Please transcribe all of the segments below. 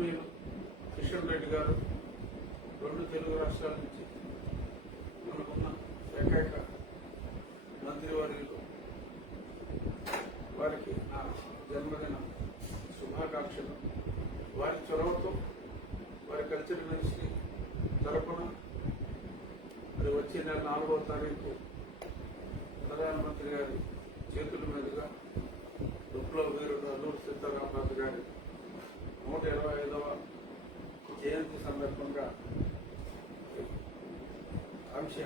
ఆత్మీయులు కిషన్ రెడ్డి గారు రెండు తెలుగు రాష్ట్రాల నుంచి మనకున్న ఏకైక మంత్రివర్యులు, వారికి నా జన్మదిన శుభాకాంక్షలు. వారి చొరవతో వారి కల్చర్ మినిస్ట్రీ తరపున మరి వచ్చే నెల 4వ తారీఖు ప్రధానమంత్రి గారి చేతుల మీదుగా విప్లవ వీరుడు అల్లూరి సీతారామరాజు గారి 125వ జయంతి సందర్భంగా కాంక్ష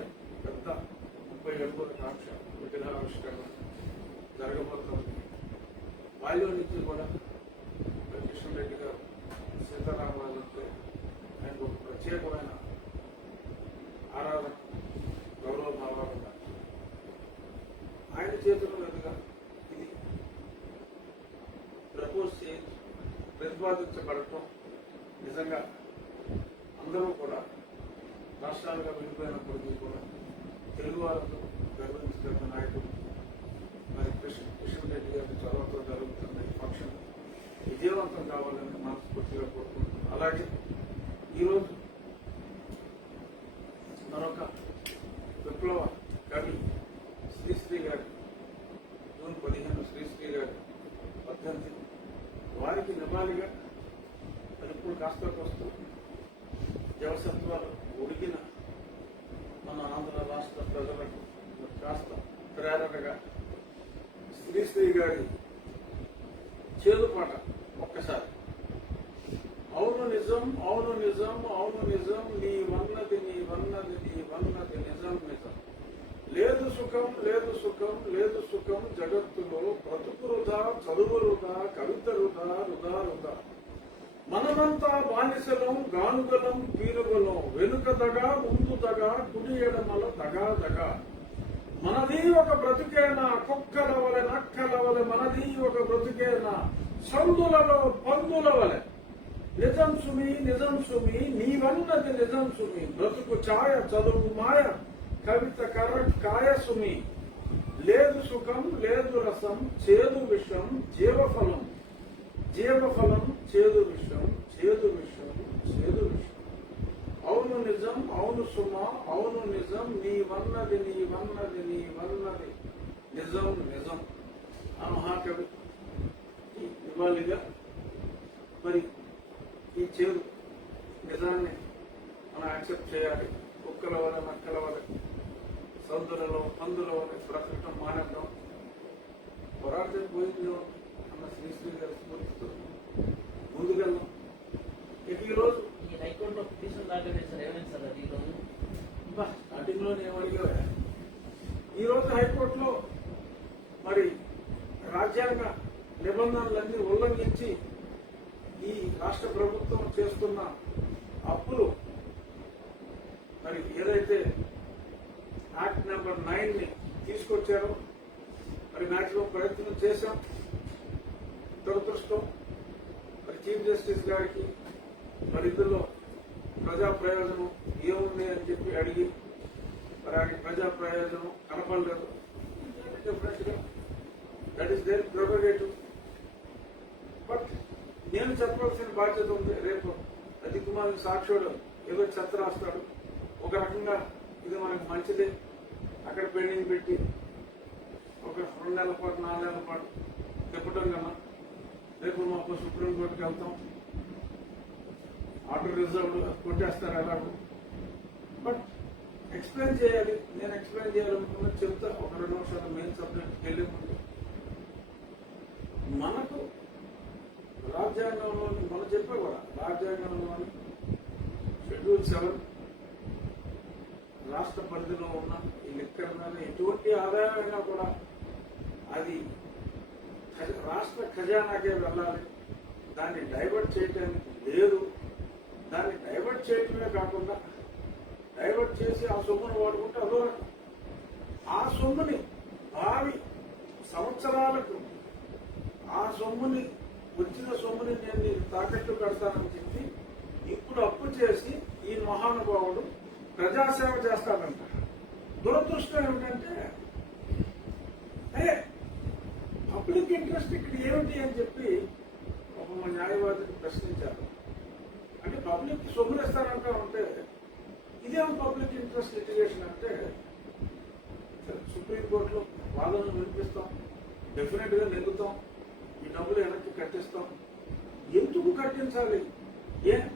పెద్ద 30 అడుగుల కాంక్ష విగ్రహావిష్కరణ జరగబోతోంది. బాల్యం నుంచి కూడా కిషన్ రెడ్డి గారు సీతారామరాజు అంటే ఆయనకు ఒక ప్రత్యేకమైన ఆరాధన, గౌరవ భావాలు ఉన్నాయి. ఆయన చేతుల మీదుగా ఇది ప్రపోజ్ చేసి ప్రతిపాదించబడటం నిజంగా అందరూ కూడా రాష్ట్రాలుగా విడిపోయినప్పటికీ కూడా తెలుగు వారందరూ గర్వించదగిన నాయకుడు మరి కిషన్ రెడ్డి గారి చొరవతో జరుగుతున్న ఈ ఫంక్షన్ విజయవంతం కావాలని మనస్ఫూర్తిగా కోరుకుంటున్నాను. అలాగే ఈరోజు మరొక విప్లవ కవి శ్రీశ్రీ గారి జూన్ 15 శ్రీశ్రీ గారి వర్ధంతి. వారికి నివాళిగా మరి ఇప్పుడు కాస్త వస్తూ జవసత్వాలు ఉడికిన మన ఆంధ్ర రాష్ట్ర ప్రజలకు కాస్త ప్రేరణగా శ్రీశ్రీ గారి చేదుపాట ఒక్కసారి. అవును నిజం, అవును నిజం, అవును నిజం, నీ వన్నది నీ వన్నది నీ వన్నది నిజం నిజం. లేదు సుఖం, లేదు సుఖం, లేదు సుఖం జగత్తులో, బ్రతుకు వృధా, చదువు వృధా, కవిత వృధా, వృధా వృధా. మనమంతా బానిసలం, గానుగలం, పీరుగులం, వెనుక దగా, ముందు దగా, కుడి ఎడమల దగా దగా. మనది ఒక బ్రతుకేనా, కుక్కల వలె నక్కల వలె మనది ఒక బ్రతుకేనా, సందులలో పందుల వలె. నిజం సుమి, నిజం సుమి, నీవన్నది నిజం సుమి. బ్రతుకు ఛాయ, చదువు మాయ, కవిత కాయ సుమి. లేదు సుఖం, లేదు రసం, చేదు విషం, జీవఫలం, జీవఫలం, చేదు విషం, చేదు విషం, చేదు విషం. అవును నిజం, అవును సుమ, అవును నిజం, నీవన్నది నీవన్నది నీవన్నది నిజం నిజం. ఆ మహాకవి ఇవాళగా మరి ఈ చేదు నిజాన్ని మనం యాక్సెప్ట్ చేయాలి. కుక్కల వల్ల, నక్కల వల్ల, సందులలో పందుల వల్ల బ్రతకటం మానేద్దాం. పోరాడితే పోయింది అన్న శ్రీశ్రీ గారి స్ఫూర్తితో ముందుకెళ్దాం. ఈరోజు ఈ హైకోర్టులో పిటిషన్ దాఖలు చేశారు, ఏమైంది సార్ అది ఈరోజు? స్టార్టింగ్ లో ఏమడిగా ఈరోజు హైకోర్టులో మరి రాజ్యాంగ నిబంధనలన్నీ ఉల్లంఘించి ఈ రాష్ట్ర ప్రభుత్వం చేస్తున్న అప్పులు మరి ఏదైతే యాక్ట్ నెంబర్ 9ని తీసుకొచ్చారో మరి మాక్సిమం ప్రయత్నం చేశాం. దురదృష్టం మరి చీఫ్ జస్టిస్ గారికి మరి ఇందులో ప్రజా ప్రయోజనం ఏముంది అని చెప్పి అడిగి మరి ఆయన ప్రజా ప్రయోజనం కనపడలేదు. డెఫినెట్ గా that is there prerogative. But నేను చెప్పాల్సిన బాధ్యత ఉంది. రేపు అధికుమారి సాక్షుడు ఏదో చెత్త రాస్తాడు, ఒక రకంగా ఇది మనకు మంచిదే, అక్కడ పెండింగ్ పెట్టి ఒక 2 నెలల పాటు 4 నెలల పాటు చెప్పడం కన్నా రేపు మాకు సుప్రీంకోర్టుకి వెళ్తాం, ఆర్డర్ రిజర్వ్ కొట్టేస్తారు ఎలాగో. బట్ ఎక్స్ప్లెయిన్ చేయాలి. నేను ఎక్స్ప్లెయిన్ చేయాలనుకున్నా చెప్తా. ఒక 2 నిమిషాలు మెయిన్ సబ్జెక్ట్ వెళ్ళే ముందు మనకు రాజ్యాంగంలోని మనం చెప్పే కూడా రాజ్యాంగంలోని షెడ్యూల్ 7 రాష్ట్ర పరిధిలో ఉన్న ఈ లిక్కర్ మీద ఎటువంటి ఆదాయమైనా కూడా అది రాష్ట్ర ఖజానాకే వెళ్ళాలి. దాన్ని డైవర్ట్ చేయడానికి లేదు. దాన్ని డైవర్ట్ చేయడమే కాకుండా డైవర్ట్ చేసి ఆ సొమ్మును వాడుకుంటే అదో రకం. ఆ సొమ్ముని భావి సంవత్సరాలకు ఆ సొమ్ముని వచ్చిన సొమ్ముని నేను నీకు తాకట్టు కడతానని చెప్పి ఇప్పుడు అప్పు చేసి ఈ మహానుభావుడు ప్రజాసేవ చేస్తాడంట. దురదృష్టం ఏమిటంటే పబ్లిక్ ఇంట్రెస్ట్ ఇక్కడ ఏమిటి అని చెప్పి ఒక న్యాయవాదిని ప్రశ్నించారు. సొమ్ములు ఇస్తారంటా ఉంటే ఇదేం పబ్లిక్ ఇంట్రెస్ట్ లిటిగేషన్ అంటే సుప్రీంకోర్టులో వాదనలు వినిపిస్తాం, డెఫినెట్ గా నెగ్గుతాం, ఈ డబ్బులు వెనక్కి కట్టిస్తాం. ఎందుకు కట్టించాలి?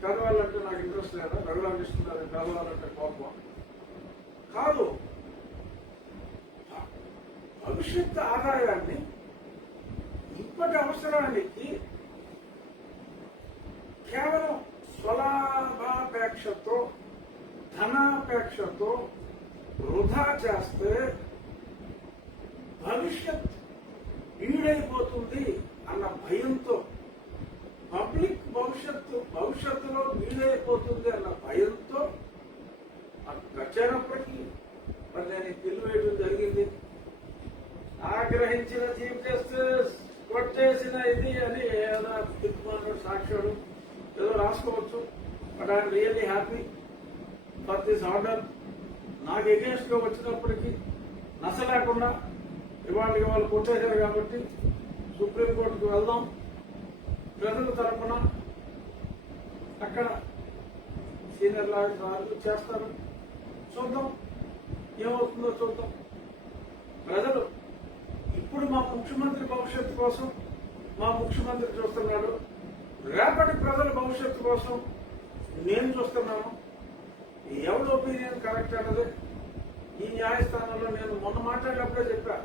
పెదవాళ్ళంటే నాకు ఇంట్రెస్ట్ లేదా? పెదవాళ్ళు ఇస్తున్నారు, పెదవాళ్ళంటే కోపం కాదు. భవిష్యత్ ఆదాయాన్ని ఇప్పటి అవసరానికి కేవలం స్వలాభాపేక్షతో, ధనాపేక్షతో వృధా చేస్తే భవిష్యత్ వీడైపోతుంది అన్న భయంతో, పబ్లిక్ భవిష్యత్తులో వీడైపోతుంది అన్న భయంతో వచ్చేటప్పటికీ మరి నేను బిల్లు వేయడం జరిగింది. ఆగ్రహించిన చీఫ్ జస్టిస్ కొట్టేసిన ఇది అని ఏదో దిక్కుమాల సాక్ష్యాలు ఏదో రాసుకోవచ్చు. But I'm really happy for this order. నాకు ఎగేన్స్ట్ గా వచ్చినప్పటికీ నశ లేకుండా ఇవాళకి వాళ్ళు కొట్టేశారు కాబట్టి సుప్రీంకోర్టుకు వెళ్దాం. ప్రజల తరఫున అక్కడ సీనియర్ లాయర్స్ వాళ్ళు చేస్తారు, చూద్దాం ఏమవుతుందో చూద్దాం. ప్రజలు ఇప్పుడు మా ముఖ్యమంత్రి భవిష్యత్తు కోసం మా ముఖ్యమంత్రి చూస్తున్నాడు, రేపటి ప్రజల భవిష్యత్తు కోసం నేను చూస్తున్నాను. ఎవరి ఒపీనియన్ కరెక్ట్ అన్నది ఈ న్యాయస్థానంలో నేను మొన్న మాట్లాడినప్పుడే చెప్పా.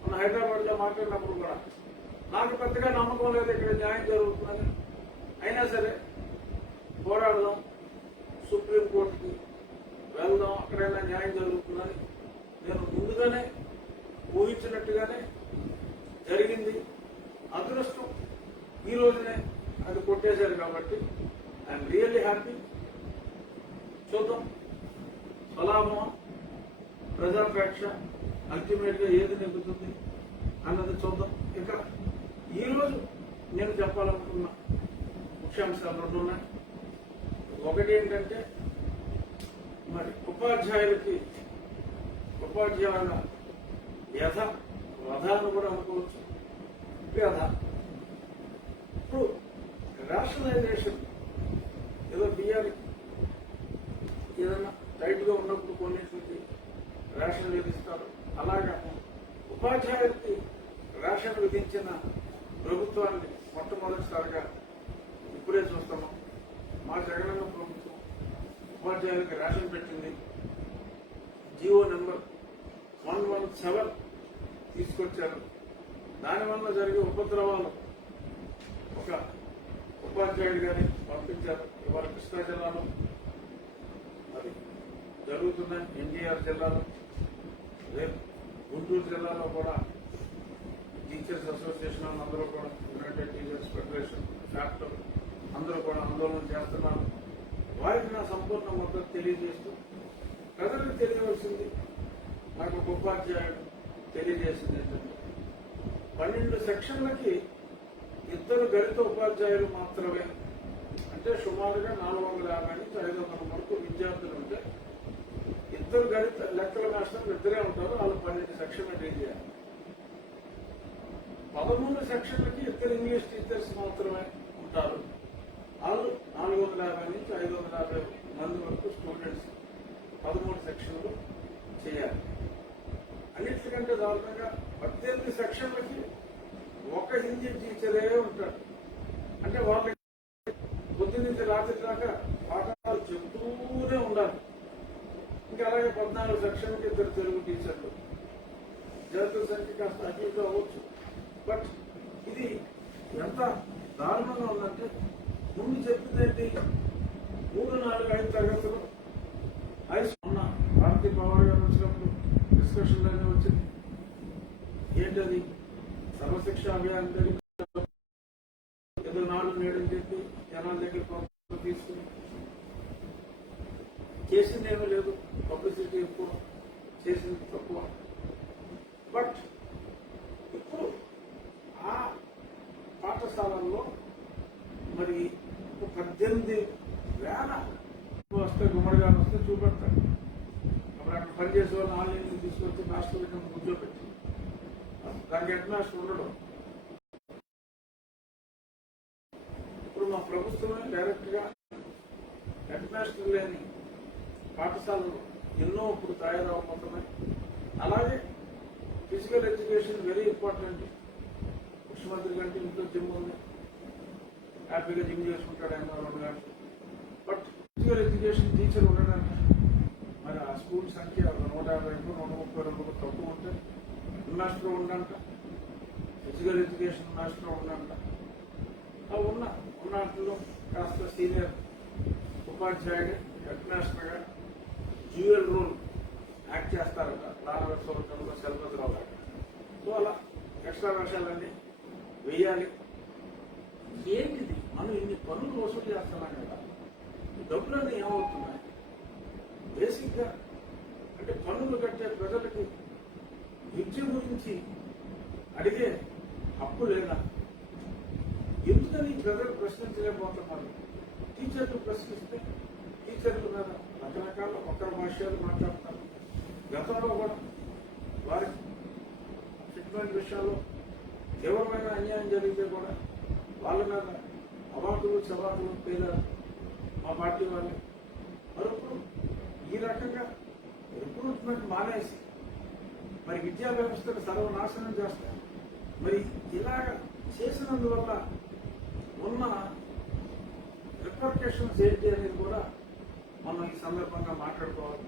మొన్న హైదరాబాద్ లో మాట్లాడినప్పుడు కూడా నాకు పెద్దగా నమ్మకం లేదు ఇక్కడ న్యాయం జరుగుతుందని. అయినా సరే పోరాడదాం, సుప్రీంకోర్టుకి వెళ్దాం, అక్కడైనా న్యాయం జరుగుతుందని నేను ముందుగానే ఊహించినట్టుగానే జరిగింది. అదృష్టం ఈ రోజునే అది కొట్టేశారు కాబట్టి ఐఎమ్ రియల్లీ హ్యాపీ. చూద్దాం స్వలాభం, ప్రజాపేక్ష అల్టిమేట్ గా ఏది నెగ్గుతుంది అన్నది చూద్దాం. ఇక ఈ రోజు నేను చెప్పాలనుకున్న ముఖ్యాంశాలు రెండు ఉన్నాయి. ఒకటి ఏంటంటే మరి ఉపాధ్యాయుల వ్యధ, వధాన్ని కూడా అనుకోవచ్చు, వ్యధ. ఇప్పుడు రేషనలైజేషన్ ఏదో బియ్యానికి ఏదైనా టైట్ గా ఉన్నప్పుడు కొన్నింటికి రేషన్ విధిస్తారు. అలాగా ఉపాధ్యాయులకి రేషన్ విధించిన ప్రభుత్వాన్ని మొట్టమొదటిసారిగా ఇప్పుడే చూస్తున్నాం. మా జగనన్న ప్రభుత్వం ఉపాధ్యాయులకి రేషన్ పెట్టింది. జీవో నెంబర్ 117 తీసుకొచ్చారు. దానివల్ల జరిగే ఉపద్రవాలు ఒక ఉపాధ్యాయుడు గారిని పంపించారు. ఇవాళ కృష్ణా జిల్లాలో అది జరుగుతున్నాయి, ఎన్టీఆర్ జిల్లాలో, రేపు గుంటూరు జిల్లాలో కూడా టీచర్స్ అసోసియేషన్ అందరూ కూడా, యునైటెడ్ టీచర్స్ ఫెడరేషన్ చాప్టర్ అందరూ కూడా ఆందోళన చేస్తున్నారు. వారికి నా సంపూర్ణ మద్దతు తెలియజేస్తూ ప్రజలకు తెలియవలసింది, నాకు ఒక ఉపాధ్యాయుడు తెలియజేసింది ఏంటంటే 12 సెక్షన్లకి 2 గణిత ఉపాధ్యాయులు మాత్రమే, అంటే సుమారుగా 450 నుంచి 500 వరకు విద్యార్థులు ఉంటే 2 గణిత లెక్కల మాస్టర్లు 2 ఉంటారు. వాళ్ళు 12 సెక్షన్లు డీల్ చేయాలి. 13 సెక్షన్లకి 2 ఇంగ్లీష్ టీచర్స్ మాత్రమే ఉంటారు. వాళ్ళు 450 నుంచి 550 మంది వరకు స్టూడెంట్స్ 13 సెక్షన్లు చేయాలి. అన్నిటికంటే దారుణంగా 18 సెక్షన్లకి 1 హిందీ టీచరే ఉంటాడు. అంటే వాళ్ళకి పొద్దు నుంచి రాత్రి దాకా పాఠాలు చెబుతూనే ఉండాలి. ఇంకా అలాగే 14 సెక్షన్లకి 2 తెలుగు టీచర్లు. విద్యార్థుల సంఖ్య కాస్త అటు ఇటు అవ్వచ్చు. బట్ ఇది ఎంత దారుణంగా ఉందంటే, ముందు చెప్పిందేంటి, 3, 4, 5 తరగతులు ఉన్న భారతీయ పవర్ గారు వచ్చినప్పుడు డిస్కషన్ లోనే వచ్చింది. ఏంటది, సర్వశిక్ష అభియాన్ ఏదో 4 నేడని చెప్పి జనాల దగ్గర తీసుకుని చేసింది ఏమీ లేదు. పబ్లిసిటీ ఎక్కువ, చేసింది తక్కువ. బట్ ఇప్పుడు ఆ పాఠశాలల్లో మరి 18,000 వస్తే, గుమ్మడిగారు వస్తే చూపెడతాడు. అప్పుడు అక్కడ పనిచేసే వాళ్ళు ఆన్లైన్ తీసుకొచ్చి మాస్టర్ కింద కూర్చోబెట్టి దానికి హెడ్ మాస్టర్ ఉండడం. ఇప్పుడు మా ప్రభుత్వమే డైరెక్ట్ గా కెమిస్ట్రీ లేని పాఠశాలలు ఎన్నో ఇప్పుడు తయారవబోతున్నాయి. అలాగే ఫిజికల్ ఎడ్యుకేషన్ వెరీ ఇంపార్టెంట్. ముఖ్యమంత్రి కంటే ఇంట్లో జిమ్ ఉంది, హ్యాపీగా జిమ్ చేసుకుంటాడు ఆయన 2 గంటలు. బట్ ఫిజికల్ ఎడ్యుకేషన్ టీచర్ ఉండడంట మరి ఆ స్కూల్ సంఖ్య 150 132 తక్కువ ఉంటే మాస్టర్ ఉండంట, ఫిజికల్ ఎడ్యుకేషన్ మాస్టర్ ఉండంట. ఆ ఉన్నట్లో కాస్త సీనియర్ ఉపాధ్యాయుడు హెడ్ మాస్టర్గా డ్యూయల్ రోల్ యాక్ట్ చేస్తారట రానవసరంలో సిలబస్ రావు. సో అలా ఎక్స్ట్రా వేషాలన్నీ వేయాలి. ఏంటిది మనం ఇన్ని పన్నులు వసూలు చేస్తున్నాం కదా, ఈ డబ్బులన్నీ ఏమవుతున్నాయి? బేసిక్ గా అంటే పన్నులు కట్టే ప్రజలకి విద్య గురించి అడిగే హక్కు లేదా? ఎందుకని ప్రజలు ప్రశ్నించలేకపోతున్నారు? టీచర్లు ప్రశ్నిస్తే టీచర్ల మీద రకరకాల ఒక్కరి భాష్యాలు మాట్లాడతారు. గతంలో కూడా వారికి ఫిట్మెంట్ విషయాల్లో తీవ్రమైన అన్యాయం జరిగితే కూడా వాళ్ళ మీద అవాకులు చవాకులు పేరారు మా పార్టీ వాళ్ళు. మరొకరు ఈ రకంగా రిక్రూట్మెంట్ మానేసి మరి విద్యా వ్యవస్థను సర్వనాశనం చేస్తారు. మరి ఇలాగ చేసినందువల్ల ఉన్న రిపర్కేషన్స్ ఏంటి అనేది కూడా మనం ఈ సందర్భంగా మాట్లాడుకోవాలి.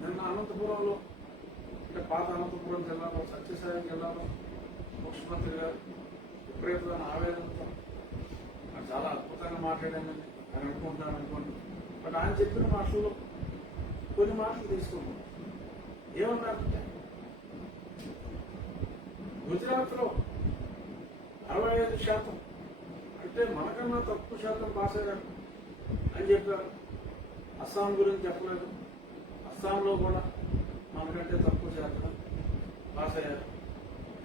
నిన్న అనంతపురంలో అంటే పాత అనంతపురం జిల్లాలో సత్యసాయి జిల్లాలో ముఖ్యమంత్రి గారు విపరీతమైన ఆవేదనతో చాలా అద్భుతంగా మాట్లాడానని అని అనుకుంటున్నాను అనుకోండి. బట్ ఆయన చెప్పిన మాటల్లో కొన్ని మాటలు తీసుకున్నాం. ఏమన్నారంటే గుజరాత్లో 65% అంటే మనకన్నా తక్కువ శాతం పాస్ అయ్యారు అని చెప్పారు. అస్సాం గురించి చెప్పలేదు. అస్సాంలో కూడా మనకంటే తక్కువ శాతం పాస్ అయ్యారు.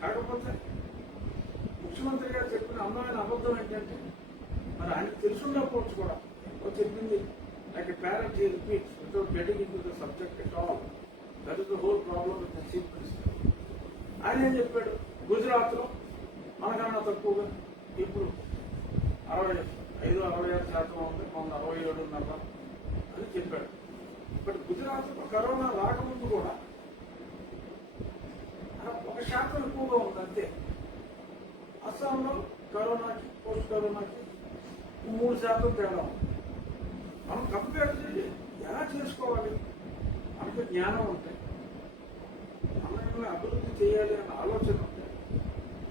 కాకపోతే ముఖ్యమంత్రి గారు చెప్పిన అందమైన అబద్ధం ఏంటంటే మరి ఆయనకు తెలుసుండకపోవచ్చు కూడా. చెప్పింది like a parent he repeats without getting into the subject at all. That is the whole problem with the chief minister. ఆయన ఏం చెప్పాడు? గుజరాత్లో మనకన్నా తక్కువగా ఇప్పుడు 65-66% ఉంది, మన 67.5 అని చెప్పాడు. బట్ గుజరాత్లో కరోనా రాకముందు కూడా 1% ఎక్కువగా ఉంది అంతే. అస్సాంలో కరోనాకి పోస్ట్ కరోనాకి 3% తేడా ఉంది. మనం కంపేర్ చేసి ఎలా చేసుకోవాలి? మనకి జ్ఞానం ఉంటే, మనల్ని అభివృద్ధి చేయాలి అనే ఆలోచన ఉంటే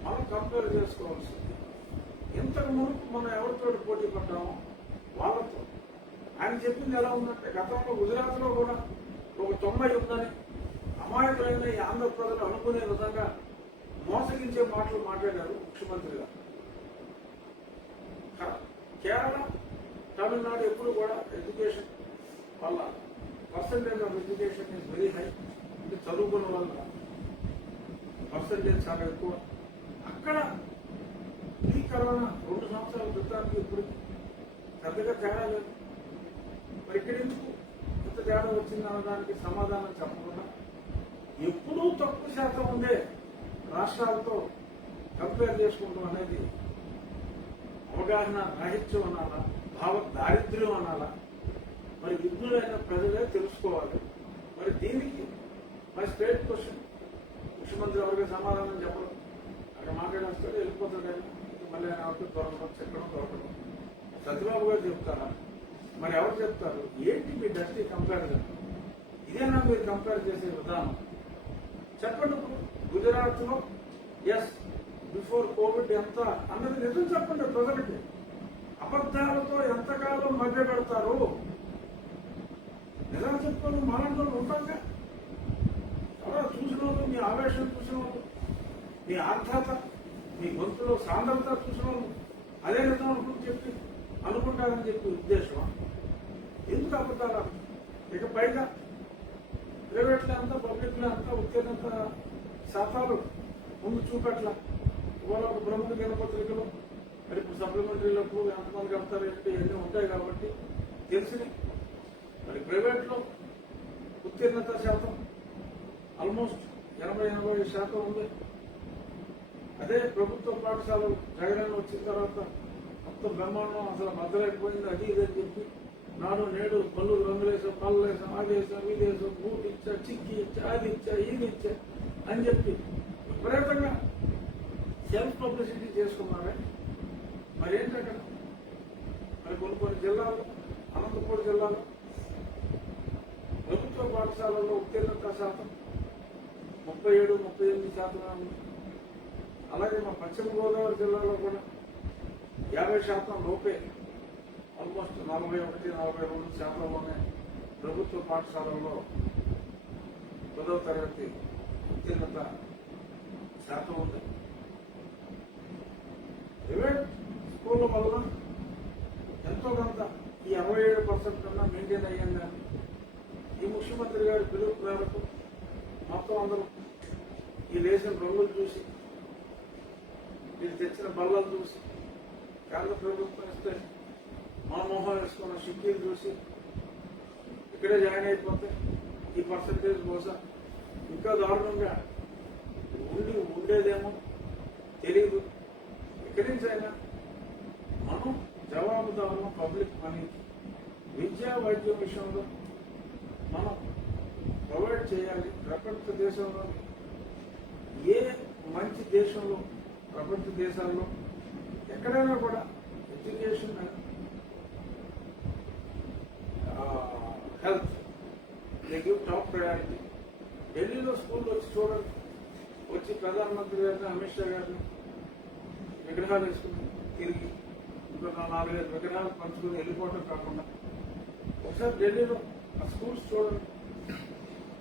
మనం కంపేర్ చేసుకోవాల్సింది. ఇంతకు మునుపు మనం ఎవరితో పోటీ పడ్డామో వాళ్ళతో. ఆయన చెప్పింది ఎలా ఉందంటే గతంలో గుజరాత్లో కూడా ఒక 90 ఉందని అమాయకులైన ఈ ఆంధ్ర ప్రజలు అనుకునే విధంగా మోసగించే మాటలు మాట్లాడారు ముఖ్యమంత్రి గారు. కేరళ, తమిళనాడు ఎప్పుడు కూడా ఎడ్యుకేషన్ వల్ల percentage of education is very high. అంటే చదువుకున్న వల్ల పర్సంటేజ్ చాలా ఎక్కువ. అక్కడ ఈ కరోనా 2 సంవత్సరాల క్రితానికి ఇప్పుడు పెద్దగా తేడా లేదు. మరి ఇక్కడ ఎందుకు ఇంత తేడా వచ్చింది అన్నదానికి సమాధానం చెప్పకుండా ఎప్పుడూ తక్కువ శాతం ఉండే రాష్ట్రాలతో కంపేర్ చేసుకుంటాం అనేది అవగాహన రాహిత్యం అనాలా, భావ దారిద్ర్యం అనాలా? మరి విజ్ఞులైన ప్రజలే తెలుసుకోవాలి. మరి దీనికి మరి స్ట్రేట్ క్వశ్చన్ ముఖ్యమంత్రి ఎవరికి సమాధానం చెప్పరు. అక్కడ మాట్లాడేస్తాడు, వెళ్ళిపోతాడు. ఆయన మళ్ళీ ఆయన ఎవరికి దొరకడం చెప్పడం దొరకడం. సత్యబాబు గారు చెప్తారా? మరి ఎవరు చెప్తారు? ఏంటి మీ డస్టీ కంపారిజన్? ఇదేనా మీరు కంపేర్ చేసే విధానం? చెప్పండి. గుజరాత్లో ఎస్ బిఫోర్ కోవిడ్ ఎంత అన్నది నిజం చెప్పండి ప్రజలకి. అబద్ధాలతో ఎంతకాలం మధ్య పెడతారు? నిజం చెప్పుకొని మనంలో ఉంటాగా. ఎవరో చూసిన వాళ్ళు, మీ ఆవేశం చూసిన వాళ్ళు, మీ ఆర్థత, మీ గొంతులో సాంద్రత చూసిన వాళ్ళు అదే నిజం అనుకుంటారని చెప్పి ఉద్దేశం. ఎందుకు అబద్ధాలు? ఇక పైగా ప్రైవేట్లో అంతా పబ్లిక్లో అంతా ఉత్తీర్ణత శాతాలు ముందు చూపెట్ల. ఇవాళ ఒక ప్రముఖ దినపత్రికలు మరి ఇప్పుడు సప్లిమెంటరీలకు ఎంతమంది కడతారు అంటే ఇవన్నీ ఉంటాయి కాబట్టి తెలిసినాయి. మరి ప్రైవేట్లో ఉత్తీర్ణత శాతం ఆల్మోస్ట్ 80-85% ఉంది. అదే ప్రభుత్వ పాఠశాలలు జగన్ వచ్చిన తర్వాత మొత్తం బ్రహ్మాండం అసలు భద్రైపోయింది అది ఇదని చెప్పి నాడు నేడు పళ్ళు రంగులు వేసాం, పళ్ళు వేసాం, అది వేసాం, ఇది వేసాం, బూట్ ఇచ్చా, చిక్కి ఇచ్చా, అది ఇచ్చా, ఇది ఇచ్చా అని చెప్పి విపరీతంగా సెల్ఫ్ పబ్లిసిటీ చేసుకున్నారే. మరి ఏంటి అక్కడ? మరి కొన్ని జిల్లాల్లో, అనంతపురం జిల్లాలో ప్రభుత్వ పాఠశాలల్లో ఉత్తీర్ణత శాతం 37-38% ఉంది. అలాగే మా పశ్చిమ గోదావరి జిల్లాలో కూడా 50% లోపే, ఆల్మోస్ట్ 41-42% ప్రభుత్వ పాఠశాలల్లో 10వ తరగతి ఉత్తీర్ణత శాతం ఉంది. ప్రైవేట్ స్కూళ్ళ వల్ల ఎంతో కొంత ఈ 67% కన్నా మెయింటైన్ అయ్యిందని ఈ ముఖ్యమంత్రి గారి పిలుపు మేరకు మొత్తం అందరూ ఈ దేశం రంగులు చూసి, వీళ్ళు తెచ్చిన బల్లలు చూసి, కేంద్ర ప్రభుత్వం ఇస్తే మనమోహం వేసుకున్న షిక్కీలు చూసి ఇక్కడే జాయిన్ అయిపోతే ఈ పర్సంటేజ్ బహుశా ఇంకా దారుణంగా ఉండేదేమో తెలియదు. ఇక్కడి నుంచి అయినా మనం జవాబుదారులు పబ్లిక్ మనీకి విద్యా వైద్యం విషయంలో మనం ప్రొవైడ్ చేయాలి. ప్రపంచ దేశంలో ఏ మంచి దేశంలో, ప్రపంచ దేశాల్లో ఎక్కడైనా కూడా education and health they give top priority. ఢిల్లీలో స్కూల్లో వచ్చి చూడండి, వచ్చి ప్రధానమంత్రి గారిని, అమిత్ షా గారిని విగ్రహాలు వేసుకుని తిరిగి ఇంకో 4-5 విగ్రహాలు పంచుకుని వెళ్ళిపోవడం కాకుండా ఒకసారి ఢిల్లీలో ఆ స్కూల్స్ చూడండి,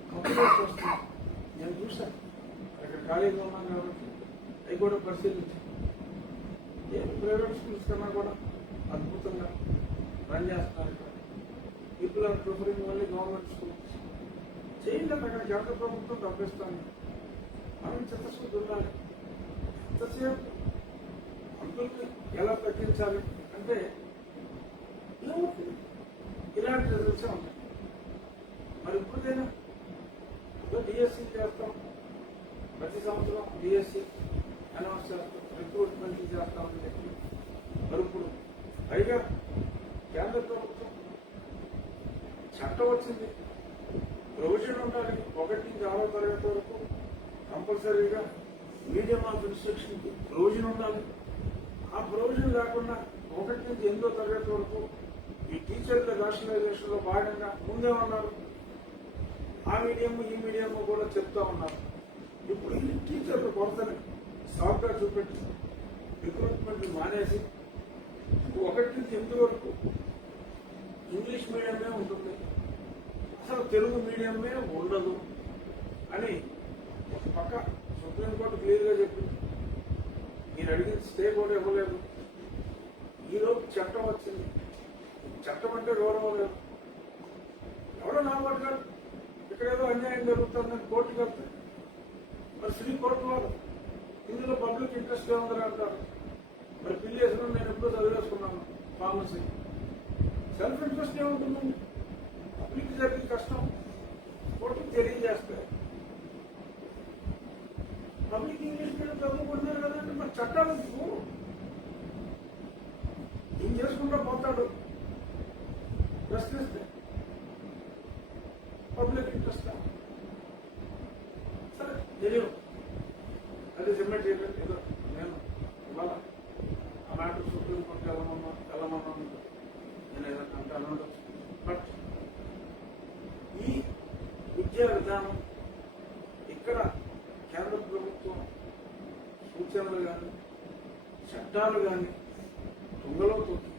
కంప్యూటర్స్ వస్తుంది. నేను చూశాను, అక్కడ ఖాళీగా ఉన్నాను కాబట్టి అవి కూడా పరిశీలించాను. ప్రైవేట్ స్కూల్స్ కన్నా కూడా అద్భుతంగా రన్ చేస్తున్నారు. ఇక్కడ people are preferring only government schools. చేయండి, అక్కడ కేంద్ర ప్రభుత్వం తప్పిస్తాను. మనం చిత్తశుద్ధి ఉండాలి. ఎంతసేపు అంకుల్ని ఎలా తగ్గించాలి అంటే ఏమవుతుంది? ఇలాంటి రిజల్ట్సే ఉంటాయి. మరి ఇప్పుడైనా డిఎస్సీ చేస్తాం, ప్రతి సంవత్సరం డిఎస్సీ అనౌన్స్ చేస్తాం, రిక్రూట్మెంట్ చేస్తామని చెప్పి మరి ఇప్పుడు పైగా కేంద్ర ప్రభుత్వం చట్టం వచ్చింది, ప్రొవిజన్ ఉండాలి. 1 నుంచి 6వ తరగతి వరకు కంపల్సరీగా మీడియం ఆఫ్ ఇన్స్ట్రక్షన్కి ప్రొవిజన్ ఉండాలి. ఆ ప్రొవిజన్ లేకుండా 1 నుంచి 8వ తరగతి వరకు ఈ టీచర్ల రేషనలైజేషన్ లో భాగంగా ముందే ఉన్నారు. ఆ మీడియం ఈ మీడియం కూడా చెప్తా ఉన్నారు. ఇప్పుడు ఈ టీచర్ల కొరతని సాఫ్గా చూపెట్టి రిక్రూట్మెంట్ మానేసి 1 నుంచి 8 వరకు ఇంగ్లీష్ మీడియమే ఉంటుంది, అసలు తెలుగు మీడియమే ఉండదు అని ఒక పక్క సుప్రీంకోర్టు క్లియర్గా చెప్పింది. మీరు అడిగిన స్టే కూడా ఇవ్వలేదు. ఈలోపు చట్టం వచ్చింది. చట్టం అంటే గౌరవం లేదు. ఎవరో నాలుగు ఇక్కడ ఏదో అన్యాయం జరుగుతుందని కోర్టుకు వెళ్తే మరి శ్రీకోర్టు వారు ఇందులో పబ్లిక్ ఇంట్రెస్ట్ ఉందని అంటారు. మరి పిల్లి వేసిన నేను ఎప్పుడో చదివేసుకున్నాను ఫార్మసీ. సెల్ఫ్ ఇంట్రెస్ట్ ఏముంటుందండి? పబ్లిక్ జరిగే కష్టం కోర్టుకు తెలియజేస్తాయి. పబ్లిక్ ఇంగ్లీష్ మీడియం చదువుకుంటున్నారు కదండి, మరి చట్టాలు ఏం చేసుకుంటా పోతాడు. ప్రశ్నిస్తే పబ్లిక్ ఇంట్రెస్ట్ సరే తెలియదు, అది సిమెంట్ చేయలేదు. ఏదో నేను ఇవాళ ఆ మ్యాటర్ సుప్రీంకోర్టు వెళ్ళమన్నాను, నేను ఏదైనా అంటే అనుండొచ్చు. బట్ ఈ విద్యా విధానం ఇక్కడ కేంద్ర ప్రభుత్వం సూచనలు కానీ చట్టాలు కానీ తుంగలో తొక్కి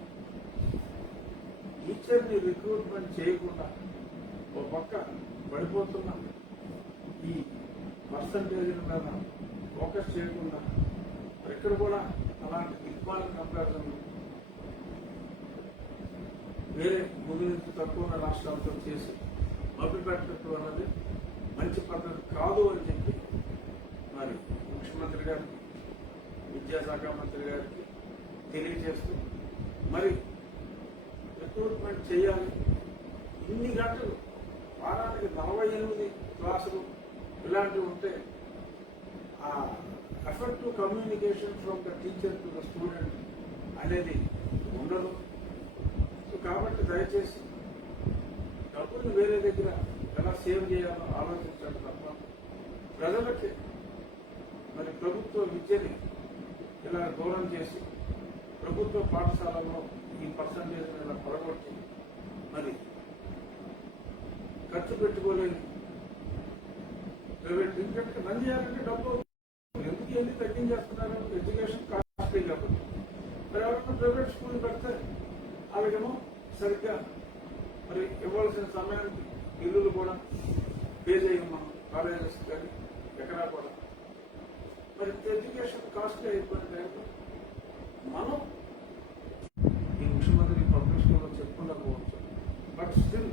టీచర్ని రిక్రూట్మెంట్ చేయకుండా ఒక పక్క పడిపోతున్న ఈ పర్సంటేజ్ల మీద ఫోకస్ చేయకుండా ఇక్కడ కూడా అలాంటి దిగ్బాల కంపారిజన్లు వేరే ముందు నుంచి తక్కువ ఉన్న రాష్ట్రాలతో చేసి మభ్యపెట్టడం అన్నది మంచి పద్ధతి కాదు అని చెప్పి మరి ముఖ్యమంత్రి గారికి, విద్యాశాఖ మంత్రి గారికి తెలియజేస్తూ మరి రిక్రూట్మెంట్ చేయాలి. ఇన్ని గంటలు వారానికి 48 క్లాసులు ఇలాంటివి ఉంటే ఆ effective communication from the teacher to the student అనేది ఉండదు. సో కాబట్టి దయచేసి డబ్బులు వేరే దగ్గర ఎలా సేవ్ చేయాలో ఆలోచించండి తప్ప ప్రజలకి మరి ప్రభుత్వ విద్యని ఇలా దూరం చేసి ప్రభుత్వ పాఠశాలలో ఈ పర్సంటేజ్ ఇలా పడగొట్టి మరి ఖర్చు పెట్టుకోలేని ప్రైవేట్ ఎందుకంటే రన్ చేయాలంటే డబ్బు ఎందుకు ఎన్ని తగ్గించేస్తున్నారు ఎడ్యుకేషన్ కాస్ట్లీ కాబట్టి మరి ఎవరైనా ప్రైవేట్ స్కూల్ పెడితే అలాగేమో సరిగ్గా మరి ఇవ్వాల్సిన సమయానికి బిల్లులు కూడా పే చేయం మనం కాలేజెస్ కానీ ఎక్కడా కూడా మరి ఎడ్యుకేషన్ కాస్ట్లీ అయిపోయిన టైంలో మనం ఈ ముఖ్యమంత్రి పబ్లిక్ స్కూల్లో చెప్పుకుండకపోవచ్చు బట్ స్టిల్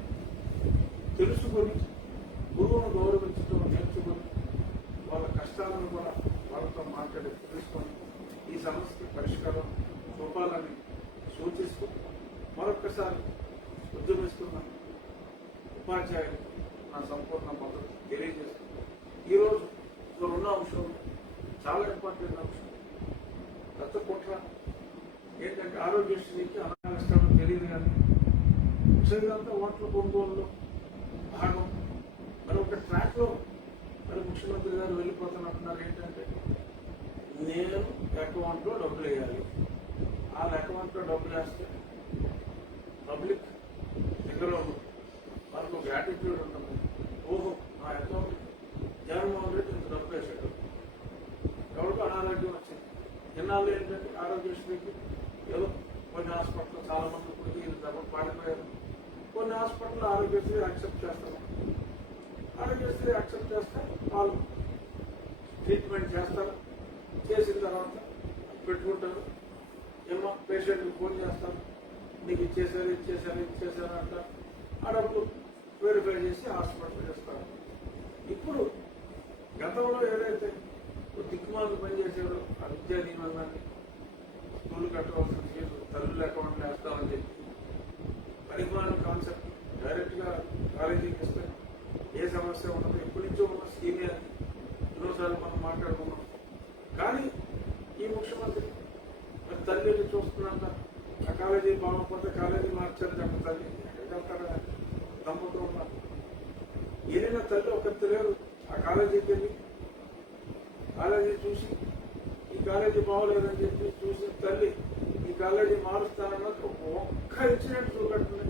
తెలుసుకొని గురువును గౌరవించడం నేర్చుకొని వాళ్ళ కష్టాలను కూడా వాళ్ళతో మాట్లాడి తెలుసుకొని ఈ సమస్యకి పరిష్కారం చూపాలని సూచిస్తూ మరొక్కసారి ఉద్యమిస్తున్న ఉపాధ్యాయులు నా సంపూర్ణ మద్దతు తెలియజేస్తున్నాను. ఈరోజు రెండో అంశం చాలా ఇంపార్టెంట్ అంశం దత్తపుట్ర ఏంటంటే ఆరోగ్యశ్రీకి అనాగస్టాలు తెలియదు కానీ ముఖ్యంగా ఓట్ల కొనుగోలులో భాగం మరి ఒక ట్రాక్ లో మరి ముఖ్యమంత్రి గారు వెళ్ళిపోతున్నట్టున్నారు ఏంటంటే నేను అకౌంట్ లో డబ్బులు వేయాలి ఆ అకౌంట్ లో డబ్బులు వేస్తే పబ్లిక్ దగ్గర వాళ్ళకు ఒక యాటిట్యూడ్ ఉంటుంది ఓహో నా అకౌంట్ జగన్మోహన్ రెడ్డి ఇంత డబ్బు వేసాడు ఎవరికో అనారోగ్యం వచ్చింది ఎన్నాళ్ళు ఏంటంటే ఆరోగ్యశ్రీకి ఏదో కొన్ని హాస్పిటల్ చాలా మంది ఇప్పుడు ఇది డబ్బు పాడిపోయారు కొన్ని హాస్పిటల్ ఆరోగ్యశ్రీ యాక్సెప్ట్ చేస్తారు ఆరోగ్యశ్రీ యాక్సెప్ట్ చేస్తే వాళ్ళు ట్రీట్మెంట్ చేస్తారు చేసిన తర్వాత పెట్టుకుంటారు ఏమో పేషెంట్కి ఫోన్ చేస్తారు నీకు ఇచ్చేసారు అంటారు ఆ డబ్బులు వెరిఫై చేసి హాస్పిటల్ చేస్తారు. ఇప్పుడు గతంలో ఏదైతే దిక్కుమాలు పనిచేసాడో ఆ విద్యా నియమాన్ని స్కూల్ కట్టవలసిన ఫీజు తల్లుల అకౌంట్లో వేస్తామని చెప్పి పరిమాణం కాన్సెప్ట్ డైరెక్ట్ గా కాలేజీకి ఇస్తే ఏ సమస్య ఉండదు ఎప్పటి నుంచో ఉన్న సీనియర్ ఎన్నోసార్లు మనం మాట్లాడుకున్నాం. కానీ ఈ ముఖ్యమంత్రి మరి తల్లిని చూస్తున్నంత ఆ కాలేజీ బాగుపోతే కాలేజీ మార్చారు చెప్ప తల్లి ఎక్కడికి వెళ్తారా దమ్ముతో ఉన్నారు. ఏదైనా తల్లి ఒక తెలియదు ఆ కాలేజీకి వెళ్ళి కాలేజీ చూసి ఈ కాలేజీ బాగోలేదని చెప్పి చూసి తల్లి ఈ కాలేజీ మారుస్తానన్నది ఒక్క ఇన్సిడెంట్ చూపెట్టింది.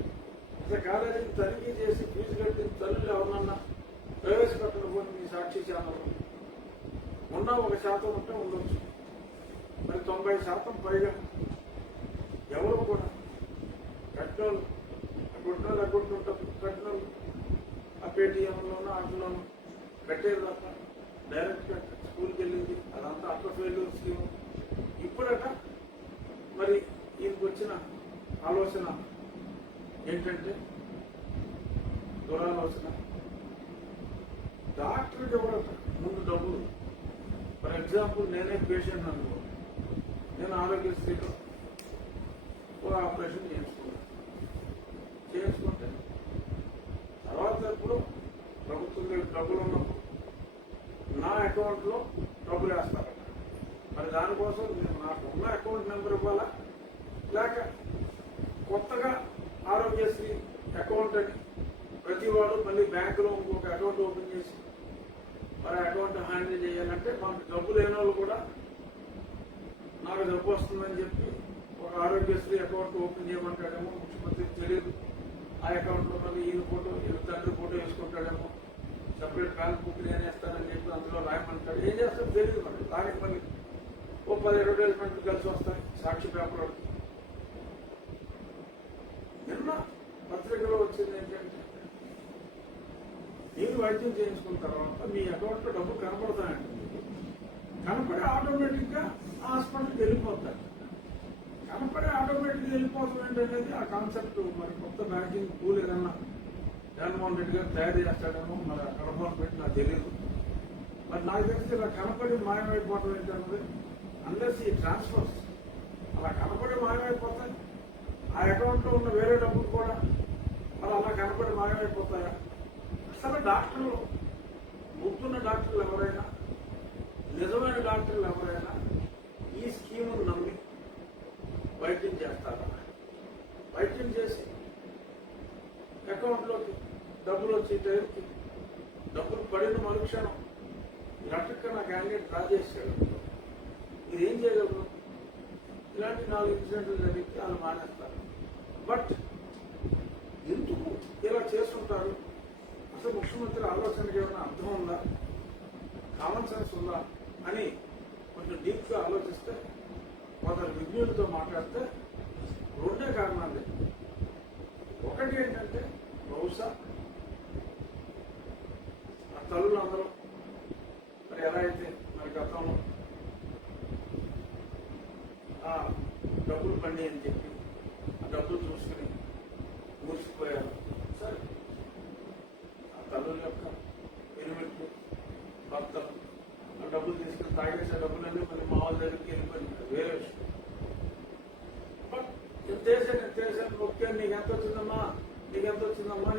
అసలు కాలేజీని తనిఖీ చేసి ఫీజు కట్టిన తల్లి ఎవరన్నా ప్రవేశపెట్టకపోతే మీ సాక్షి ఛానల్ ఉన్న 1% ఉంటే ఉండొచ్చు. మరి 90% పైగా ఎవరు కూడా కట్టినోళ్ళు కట్టినోళ్ళు ఆ పేటీఎంలోనూ వాటిలోనూ కట్టేది తప్ప డైరెక్ట్ గా స్కూల్కి వెళ్ళింది అదంతా అప్పర్ ఫెయిల్యూర్ స్కీమ్. ఇప్పుడట మరి ఈయనకు వచ్చిన ఆలోచన ఏంటంటే దురాలోచన డాక్టర్కి ఎవరట ముందు డబ్బులు ఫర్ ఎగ్జాంపుల్ నేనే పేషెంట్ అనుకో నేను ఆరోగ్యశ్రీలో ఒక ఆపరేషన్ చేయించుకుంటే తర్వాత ఎప్పుడు ప్రభుత్వం దగ్గర డబ్బులు ఉన్నప్పుడు నా అకౌంట్ లో డబ్బులు వేస్తారట. మరి దానికోసం నేను నాకు ఉన్న అకౌంట్ నెంబర్ ఇవ్వాలా లేక కొత్తగా ఆరోగ్యశ్రీ అకౌంట్ అని ప్రతి వాడు మళ్ళీ బ్యాంకులో ఇంకొక అకౌంట్ ఓపెన్ చేసి మరి అకౌంట్ హ్యాండిల్ చేయాలంటే మనకు డబ్బు లేని వాళ్ళు కూడా నాకు డబ్బు వస్తుందని చెప్పి ఒక ఆరోగ్యశ్రీ అకౌంట్ ఓపెన్ చేయమంటాడేమో ముఖ్యమంత్రికి తెలియదు. ఆ అకౌంట్ లో మళ్ళీ ఈయన ఫోటో ఈయన తండ్రి ఫోటో వేసుకుంటాడేమో సపరేట్ బ్యాంక్ బుక్ నేనేస్తానని చెప్పి అందులో రాయమంటాడు. ఏం చేస్తాడో తెలియదు మనకి. దానికి మళ్ళీ ఓ 10 అడ్వర్టైజ్మెంట్లు కలిసి వస్తాయి సాక్షి పేపర్. నిన్న పత్రికలో వచ్చింది ఏంటంటే మీరు వైద్యం చేయించుకున్న తర్వాత మీ అకౌంట్ లో డబ్బు కనపడతాయండి. కనపడి ఆటోమేటిక్ గా హాస్పిటల్కి వెళ్ళిపోతారు. కనపడి ఆటోమేటిక్ గా వెళ్ళిపోతాం ఏంటనేది ఆ కాన్సెప్ట్ మరి కొత్త బ్యాంకింగ్ టూల్ ఏదన్నా జగన్మోహన్ రెడ్డి గారు తయారు చేస్తాడేమో మరి కనపడి పెట్టి నాకు తెలియదు. మరి నాకు తెలిసి ఇలా కనపడి మాయమైపోవడం ఏంటన్నది అన్లెస్ ఈ ట్రాన్స్ఫర్స్ అలా కనపడి మాయమైపోతాయి. ఆ అకౌంట్ లో ఉన్న వేరే డబ్బులు కూడా మరి అలా కనపడి మాయమైపోతాయా? అసలు డాక్టర్లు గుర్తున్న డాక్టర్లు ఎవరైనా నిజమైన డాక్టర్లు ఎవరైనా ఈ స్కీమును నమ్మి వైద్యం చేస్తారా? వైద్యం చేసి వచ్చి టైంకి డబ్బులు పడిన మరుక్షణం లటక్క నా క్యాండిడేట్ డ్రా చేశాడు. మీరు ఏం చేయగలరు? ఇలాంటి 4 ఇన్సిడెంట్లు జరిగితే వాళ్ళు మానేస్తారు. బట్ ఎందుకు ఇలా చేస్తుంటారు? అసలు ముఖ్యమంత్రి ఆలోచనకి ఏమైనా అర్థం ఉందా, కామన్ సెన్స్ ఉందా అని కొంచెం డీప్గా ఆలోచిస్తే, కొందరు విజ్ఞులతో మాట్లాడితే 2 కారణాలు. ఒకటి ఏంటంటే బహుశా ఆ తల్లులందరూ మరి ఎలా అయితే మరి గతంలో ఆ డబ్బులు పండి అని చెప్పి ఆ డబ్బులు చూసుకుని మూసిపోయారు. సరే, ఆ తల్లుల యొక్క ఎలిమెంట్లు భర్తలు ఆ డబ్బులు తీసుకుని తాగేసే డబ్బులన్నీ మరి మా వాళ్ళ దగ్గరికి వెళ్ళిపోయింది, వేరే విషయం. బట్ నేను చేశాను ఓకే, నీకు ఎంత వచ్చిందమ్మా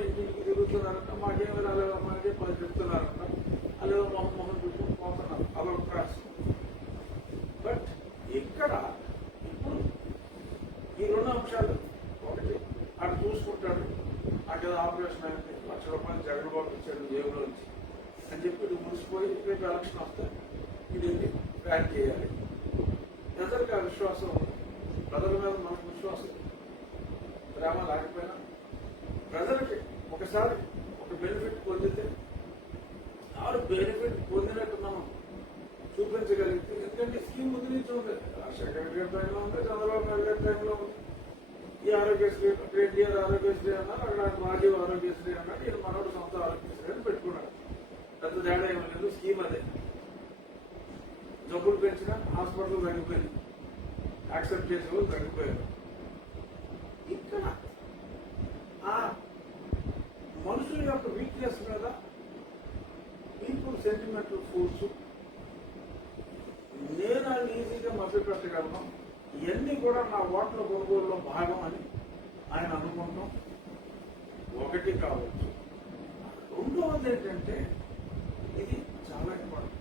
ఇంటికి తిరుగుతున్నారంట, మాకేమి రాలేదమ్మా అని చెప్పి చెప్తున్నారంట. అలాగే మొహం చూసుకుని పోతున్నారు, అదొక క్రాస్. బట్ ఇక్కడ ఇప్పుడు ఈ 2 అంశాలు, ఒకటి అటు చూసుకుంటాడు, అక్కడ ఆపరేషన్ అయింది, ₹1,00,000 జగన్బాబు ఇచ్చాడు జేబులో నుంచి అని చెప్పి ఇటు మురిసిపోయి రేపు ఎలక్షన్ వస్తే ఇది బ్యాన్ చేయాలి. ప్రజలకు ఆ విశ్వాసం ఉంది, ప్రజల మీద మనకు విశ్వాసం, ప్రేమ లేకపోయినా ప్రజలకి ఒకసారి ఒక బెనిఫిట్ పొందితే ఆ బెనిఫిట్ పొందినట్టు మనం చూపించగలిగితే, ఎందుకంటే స్కీమ్ ముందు నుంచి ఉంది, రాజశేఖర రెడ్డి టైంలో ఉంది, చంద్రబాబు నాయుడు గారి టైంలో ఉంది. ఈ ఆరోగ్యశ్రీ ఎన్టీఆర్ ఆరోగ్యశ్రీ అన్నారు, అక్కడ రాజీవ్ ఆరోగ్యశ్రీ అన్నాడు, ఇది మనోడు సొంత ఆరోగ్యశ్రీ అని పెట్టుకున్నాడు. పెద్ద తేడా ఏమి లేదు, స్కీమ్ అదే. జబ్బులు పెంచినా హాస్పిటల్ తగ్గిపోయింది, యాక్సెప్ట్ చేసే వాళ్ళు తగ్గిపోయారు. ఇక్కడ ఆ మనుషుల యొక్క వీక్నెస్ మీద పీపుల్ సెంటిమెంటల్ ఫోర్స్ నేను వాళ్ళని ఈజీగా మభ్యపెట్టగలను, ఇవన్నీ కూడా నా ఓట్ల కొనుగోలులో భాగం అని ఆయన అనుకుంటాం ఒకటి కావచ్చు. రెండవది ఏంటంటే, ఇది చాలా ఇంపార్టెంట్.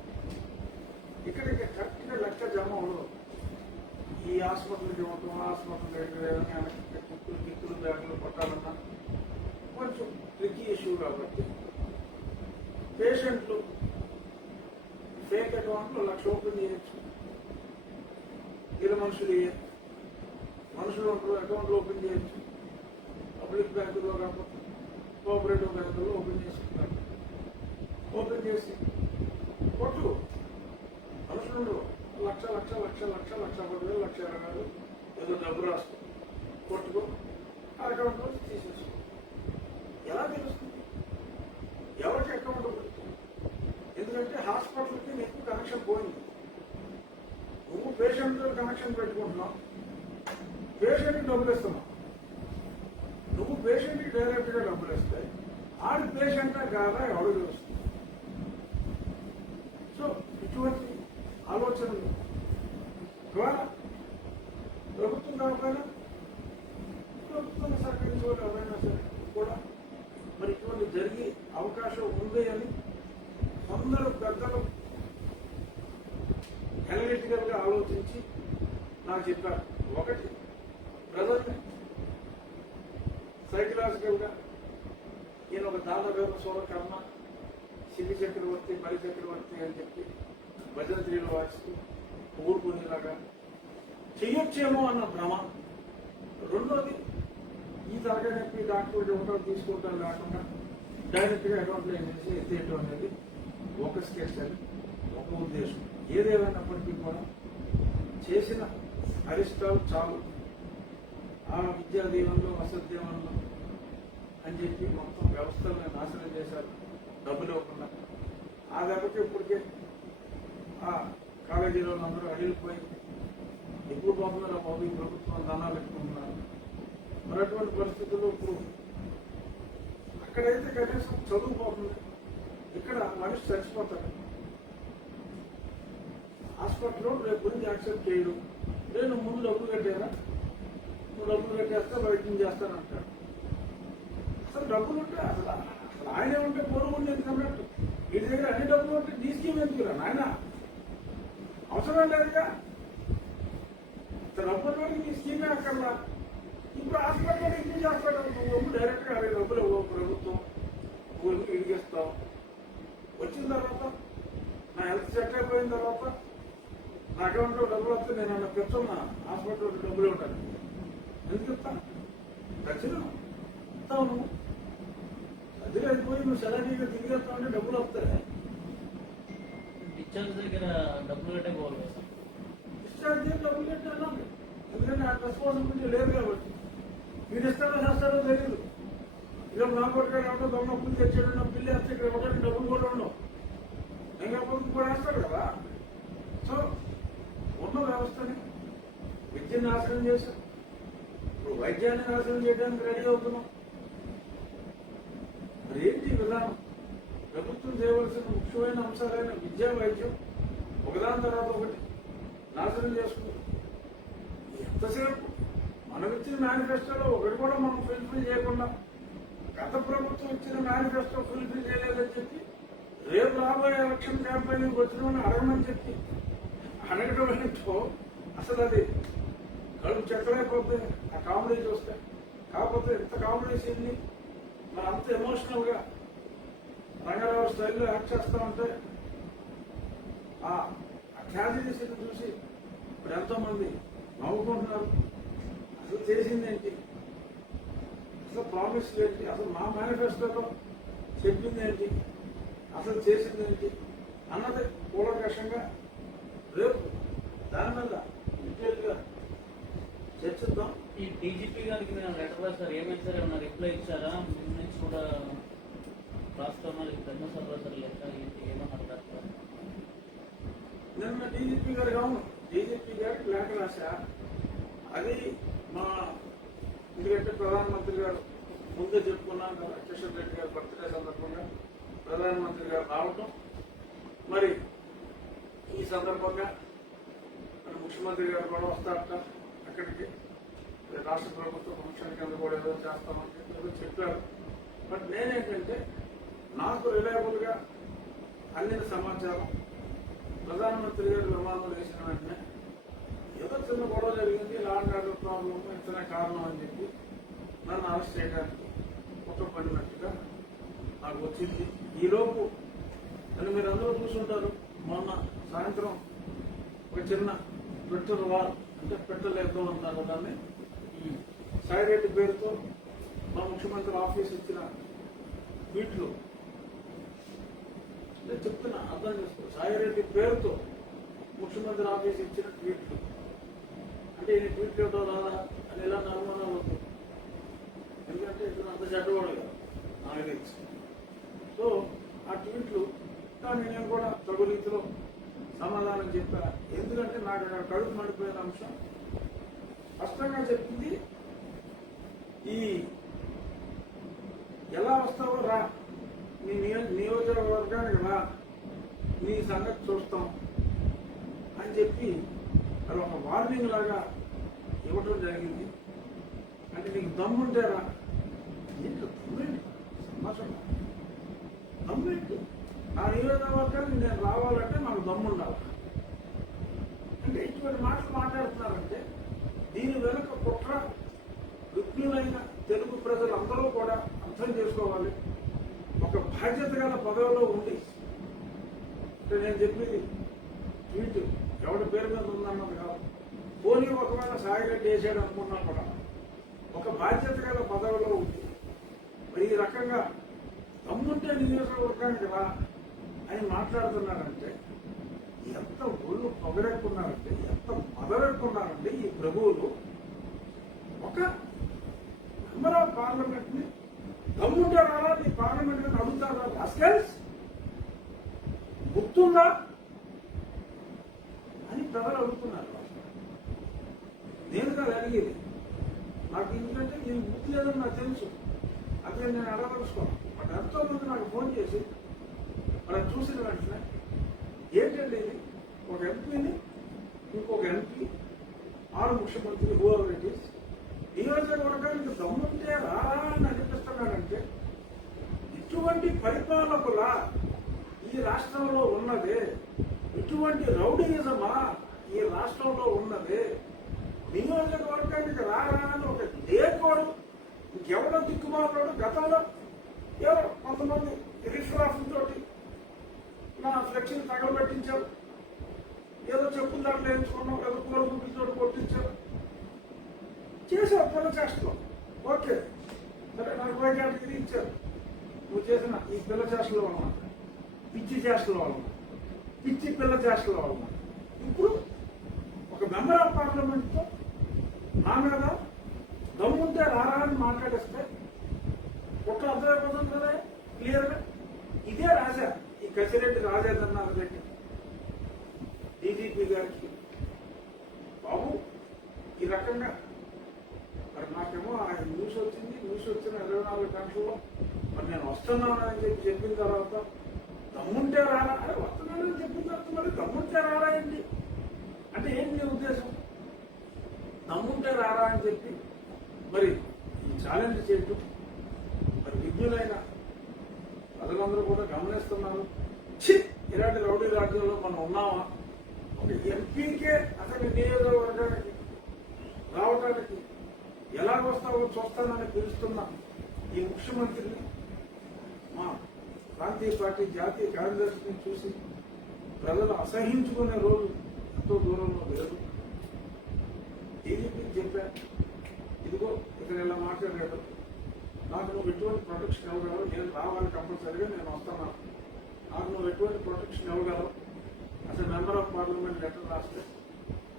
ఇక్కడ కరెక్ట్గా లెక్క జమ ఉండదు. ఈ హాస్పిటల్కి ఇవ్వటం, హాస్పిటల్ కిక్కులు బ్యాగులు పట్టాలన్నా కొంచెం ట్రిక్కీ ఇష్యూ కాబట్టి పేషెంట్లు ఫేక్ అకౌంట్లో 1,00,000 ఓపెన్ చేయొచ్చు. వీళ్ళ మనుషులు ఉంటారు, అకౌంట్లు ఓపెన్ చేయొచ్చు. పబ్లిక్ బ్యాంకులో కాకపోతే కోఆపరేటివ్ బ్యాంకులో ఓపెన్ చేసుకుంటారు. ఓపెన్ చేసి కొట్టు, మనుషులు ఉండరు, 1,00,000, 1,10,000 ఏదో డబ్బు రాసుకో, కొట్టుకో, ఆ అకౌంట్లో తీసేసుకో. ఎలా తెలుస్తుంది ఎవరికి అకౌంట్ ఉంటుంది? ఎందుకంటే హాస్పిటల్కి నీకు కనెక్షన్ పోయింది. నువ్వు పేషెంట్తో కనెక్షన్ పెట్టుకుంటున్నావు, పేషెంట్కి డబ్బులు ఇస్తున్నావు. నువ్వు పేషెంట్కి డైరెక్ట్గా డబ్బులు ఇస్తే ఆడి పేషెంటా కాదా ఎవరు తెలుస్తుంది? సో ఇటువంటి ఆలోచనలు ద్వారా ప్రభుత్వం కాకపోయినా ప్రభుత్వం సహకరించేవాళ్ళు ఎవరైనా సరే కూడా మరి ఇటువంటి జరిగే అవకాశం ఉంది అని కొందరు పెద్దలు అనలిటికల్ గా ఆలోచించి నాకు చెప్పారు. ఒకటి, ప్రజల్ని సైకలాజికల్ గా ఈయన ఒక దానవేద సూరకర్మ, శివి చక్రవర్తి, బలి చక్రవర్తి అని చెప్పి భజంత్రీలు వాచిస్తూ ఊరుకునేలాగా చెయ్యొచ్చేమో అన్న భ్రమ. రెండోది, ఈ తరగతి నొప్పి డాక్టర్ ఒకటో తీసుకుంటాం కాకుండా డైరెక్ట్ గా అకౌంట్లో వేసేసి ఎత్తేయటం అనేది ఒక స్కెచ్ అని ఒక ఉద్దేశం. ఏదేమైనప్పటికీ కూడా చేసిన అరిష్టాలు చాలు, ఆ విద్యా దీవెనలో వసతి దీవెనలో అని చెప్పి మొత్తం వ్యవస్థలను నాశనం చేశారు డబ్బులు ఇవ్వకుండా. ఆ దెబ్బకి ఇప్పటికే ఆ కాలేజీలో అందరూ అడిగిపోయి ఎప్పుడు పోతున్నారో బాబు ఈ ప్రభుత్వం ధనాలు పెట్టుకుంటున్నారు. మరి అటువంటి పరిస్థితుల్లో ఇప్పుడు అక్కడైతే కనీసం చదువు పోతుంది, ఇక్కడ మనిషి చచ్చిపోతాడు. హాస్పిటల్లో రేపు గురించి యాక్సెప్ట్ చేయడం, నేను ముందు డబ్బులు కట్టారా, నువ్వు డబ్బులు కట్టేస్తా వైద్యం చేస్తానంటాడు. అసలు డబ్బులు ఉంటే అసలు ఆయనే ఉంటే పూర్వం ఎందుకన్నట్టు వీటి దగ్గర అన్ని డబ్బులు ఉంటే నీ స్కీమ్ ఎందుకురా నాయన, అవసరం లేదుగా. డబ్బులు నీ స్కీమే అక్కర్లా. ఇప్పుడు హాస్పిటల్ ఎందుకు చేస్తాడు? నువ్వు డైరెక్ట్ గా 60 డబ్బులు ఇవ్వవు ప్రభుత్వం, ఇడిగిస్తాం. వచ్చిన తర్వాత నా హెల్త్ సెట్ అయిపోయిన తర్వాత నా అకౌంట్లో డబ్బులు వస్తే నేను అన్న పెట్టున్నా హాస్పిటల్లో డబ్బులు ఉంటాను. ఎందుకు ఇస్తాను? ఖచ్చితంగా ఇస్తావు. నువ్వు అదే అయిపోయి నువ్వు సెలరీగా తిరిగేస్తా ఉంటే డబ్బులు వస్తాయి. డిశ్చార్జ్ దగ్గర డబ్బులు కట్టే పోవాలి కదా సార్. డిశ్చార్జ్ చేసి డబ్బులు కట్టాను. ఎందుకంటే ఆ రెస్పాన్సిబిలిటీ లేదు కాబట్టి. మీరు ఇస్తారో చేస్తారో తెలియదు. ఇలా నా కొట్టుగా ఉండవు, దొంగ పుల్లి తెచ్చాడు, నా పిల్లి వేస్తే ఇక్కడ ఒకటి డబ్బులు కూడా ఉండవు. ఇంకా పొద్దు కూడా వేస్తాడు కదా. సో ఉన్న వ్యవస్థని విద్యను నాశనం చేశాం. ఇప్పుడు వైద్యాన్ని నాశనం చేయడానికి రెడీ అవుతున్నాం. మరి ఏంటి విధానం? ప్రభుత్వం చేయవలసిన ముఖ్యమైన అంశాలైన విద్యా, వైద్యం ఒకదాని తర్వాత ఒకటి నాశనం చేసుకుంటాం. ఎంతసేపు మనం ఇచ్చిన మేనిఫెస్టోలో ఒకటి కూడా మనం ఫుల్ఫిల్ చేయకుండా గత ప్రభుత్వం ఇచ్చిన మేనిఫెస్టో ఫుల్ఫిల్ చేయలేదని చెప్పి రేపు రాబోయే ఎలక్షన్ క్యాంపెయినింగ్ వచ్చిన అడగమని చెప్పి అడగడం ఏంటో అసలు అది కడుపు చెక్కలైపోతుంది ఆ కామెడీ చూస్తే. కాకపోతే ఇంత కామెడీ సీన్ని మరి అంత ఎమోషనల్ గా రంగారావు స్టైల్లో యాక్ట్ చేస్తా ఉంటే ఆ ట్రాజడీ సీన్ చూసి ఇప్పుడు ఎంతో మంది నవ్వుకుంటున్నారు. అసలు చేసింది ఏంటి? అసలు ప్రామిస్ ఏంటి? అసలు మా మేనిఫెస్టోలో చెప్పింది ఏంటి? అసలు చేసింది ఏంటి అన్నది కూలంకషంగా రేపు దాని మీద డీటెయిల్ గా చర్చిద్దాం. ఈ డీజీపీ గారికి నేను లెటర్ రాశారు, ఏమైంది సార్? ఏమన్నా రిప్లై ఇచ్చారా? మీ నుంచి కూడా రాష్ట్రంలో ధర్మసభ సార్ లెక్క ఏంటి ఏమన్నారు సార్? నిన్న డీజీపీ గారికి అవును డీజీపీ గారికి లేఖ రాశా. అది మా ఎందుకంటే ప్రధానమంత్రి గారు ముందే చెప్పుకున్నాం కదా, కిషన్ రెడ్డి గారి బర్త్డే సందర్భంగా ప్రధానమంత్రి గారు రావటం, మరి ఈ సందర్భంగా మన ముఖ్యమంత్రి గారు కూడా వస్తారట అక్కడికి. రాష్ట్ర ప్రభుత్వ ఫంక్షన్ కింద కూడా ఏదో చేస్తామని చెప్పి ఏదో చెప్పారు. బట్ నేనేంటంటే నాకు రిలయబుల్ గా అందిన సమాచారం ప్రధానమంత్రి గారు విమానం వేసిన వెంటనే ఏదో చిన్న గొడవ జరిగింది, లాండ్ ఆర్డర్ ప్రాబ్లం ఇతనే కారణం అని చెప్పి నన్ను అరెస్ట్ చేయడానికి కుట్రపడినట్టుగా నాకు వచ్చింది. ఈలోపు అని మీరు అందరూ చూసుంటారు, మొన్న సాయంత్రం ఒక చిన్న ట్విట్టర్ వార్ అంటే పెట్టలేద్దాం అంటారు దాన్ని, సాయిరెడ్డి పేరుతో మా ముఖ్యమంత్రి ఆఫీస్ ఇచ్చిన ట్వీట్లు నేను చెప్తున్నా అర్థం చేసుకో. సాయిరెడ్డి పేరుతో ముఖ్యమంత్రి ఆఫీస్ ఇచ్చిన ట్వీట్లు అంటే ఈ ట్వీట్లు ఇవ్వడం రాదా అని ఇలాంటి అనుమానాలు వద్దు. ఎందుకంటే ఇతను అంత చెడ్డవాడు కదా నాకు తెలిసి. సో ఆ ట్వీట్లు కానీ నేను కూడా తగు రీతిలో సమాధానం చెప్పా. ఎందుకంటే నాకు అక్కడ కడుపు మండిపోయిన అంశం స్పష్టంగా చెప్పింది, ఈ ఎలా వస్తావో రా, నీ నియోజకవర్గానికి రా, నీ సంగతి చూస్తాం అని చెప్పి అది ఒక వార్నింగ్ లాగా ఇవ్వటం జరిగింది. అంటే నీకు దమ్ముంటే రా. ఏంటో దమ్మేంటి సంభాషణ? దమ్మేంటి? ఆ నియోజకవర్గానికి నేను రావాలంటే నాకు దమ్ముండాలి. అంటే ఇటువంటి మాటలు మాట్లాడుతున్నారంటే దీని వెనుక కుట్ర విజ్ఞులైన తెలుగు ప్రజలందరూ కూడా అర్థం చేసుకోవాలి. ఒక బాధ్యత గల పదవిలో ఉండి అంటే నేను చెప్పింది ట్వీట్ ఎవరి పేరు మీద ఉందన్నది కాదు. పోనీ ఒకవేళ సాయిరెడ్డి వేసాడు అనుకున్నా కూడా ఒక బాధ్యత గల పదవిలో ఉంది. మరి ఈ రకంగా దమ్ముంటే నియోజకవర్గానికి రా అని మాట్లాడుతున్నారంటే ఎంత ఒళ్ళు పొగరెక్కున్నారంటే, ఎంత మదరెక్కున్నారంటే ఈ ప్రభువులు. ఒక మెంబర్ ఆఫ్ పార్లమెంట్ ని దమ్ముంటే రారా నీ పార్లమెంట్ ని అడుగుతారా? రాస్కెల్స్ గుర్తుందా అని ప్రజలు అడుగుతున్నారు. నేను కాదు అడిగేది, నాకు ఎందుకంటే నేను గుర్తు లేదని నాకు తెలుసు, అదే నేను అడగదలుచుకోను. బట్ ఎంతో మంది నాకు ఫోన్ చేసి మనం చూసిన వెంటనే ఏంటంటే ఇది ఒక ఎంపీని ఇంకొక ఎంపీ ఆరు ముఖ్యమంత్రి హూఎవర్ ఇట్ ఈస్ నియోజకవర్గానికి దమ్ముంటే రారా అని అనిపిస్తున్నాడంటే ఇటువంటి పరిపాలకుల ఈ రాష్ట్రంలో ఉన్నదే, ఇటువంటి రౌడీయిజమా ఈ రాష్ట్రంలో ఉన్నదే. నియోజకవర్గానికి రారా అని ఒక లేకోడు ఇంకెవడో దిక్కుమాలోడు గతంలో ఎవరో కొంతమంది రిఫ్రాఫ్లతోటి నా ఫ్లెక్సీని తగలబెట్టించారు, ఏదో చెప్పులు దాంట్లో వేయించుకున్నాం, ఏదో పూల గుడ్లతో కొట్టించారు, చేసావు పిల్ల చేష్టలో. ఓకే, సరే నాకు పోయి కేటగిరీ ఇచ్చారు. నువ్వు చేసిన ఈ పిల్ల చేష్టల వలన, పిచ్చి చేష్టల వలన, పిచ్చి పిల్ల చేష్టల వలన ఇప్పుడు ఒక మెంబర్ ఆఫ్ పార్లమెంట్తో నా మీద దమ్ముంటే రారా అని మాట్లాడేస్తే ఒక్క అర్థమైపోతుంది కదా క్లియర్గా. ఇదే రాజా, ఈ కసిరెడ్డి రాజేంద్రనాథ్ రెడ్డి డీజీపీ గారికి, బాబు ఈ రకంగా మరి నాకేమో ఆ న్యూస్ వచ్చింది, న్యూస్ వచ్చిన 24 గంటల్లో మరి నేను వస్తున్నానని చెప్పిన తర్వాత దమ్ముంటే రారా, అరే వస్తున్నానని చెప్పిన తర్వాత మరి దమ్ముంటే రారా ఏంటి అంటే ఏంటి నీ ఉద్దేశం? దమ్ముంటే రారా అని చెప్పి మరి ఈ ఛాలెంజ్ చేయటం, మరి విజ్ఞులైన ప్రజలందరూ కూడా గమనిస్తున్నారు. ఇలాంటి రౌడీ రాజ్యంలో మనం ఉన్నామా? ఒక ఎంపీకే అసలు నియోజకవర్గానికి రావడానికి ఎలాగొస్తావో చూస్తానని పిలుస్తున్న ఈ ముఖ్యమంత్రిని మా ప్రాంతీయ పార్టీ జాతీయ కార్యదర్శిని చూసి ప్రజలు అసహించుకునే రోజు ఎంతో దూరంలో లేదు. డీజీపీకి చెప్పా, ఇదిగో ఇతను ఇలా మాట్లాడాడు, నాకు నువ్వు ఎటువంటి ప్రొటెక్షన్ ఇవ్వగలవు, నేను రావాలి కంపల్సరీగా, నేను వస్తున్నాను, నాకు నువ్వు ఎటువంటి ప్రొటెక్షన్ ఇవ్వగలవు, అసలు మెంబర్ ఆఫ్ పార్లమెంట్ లెటర్ రాస్తే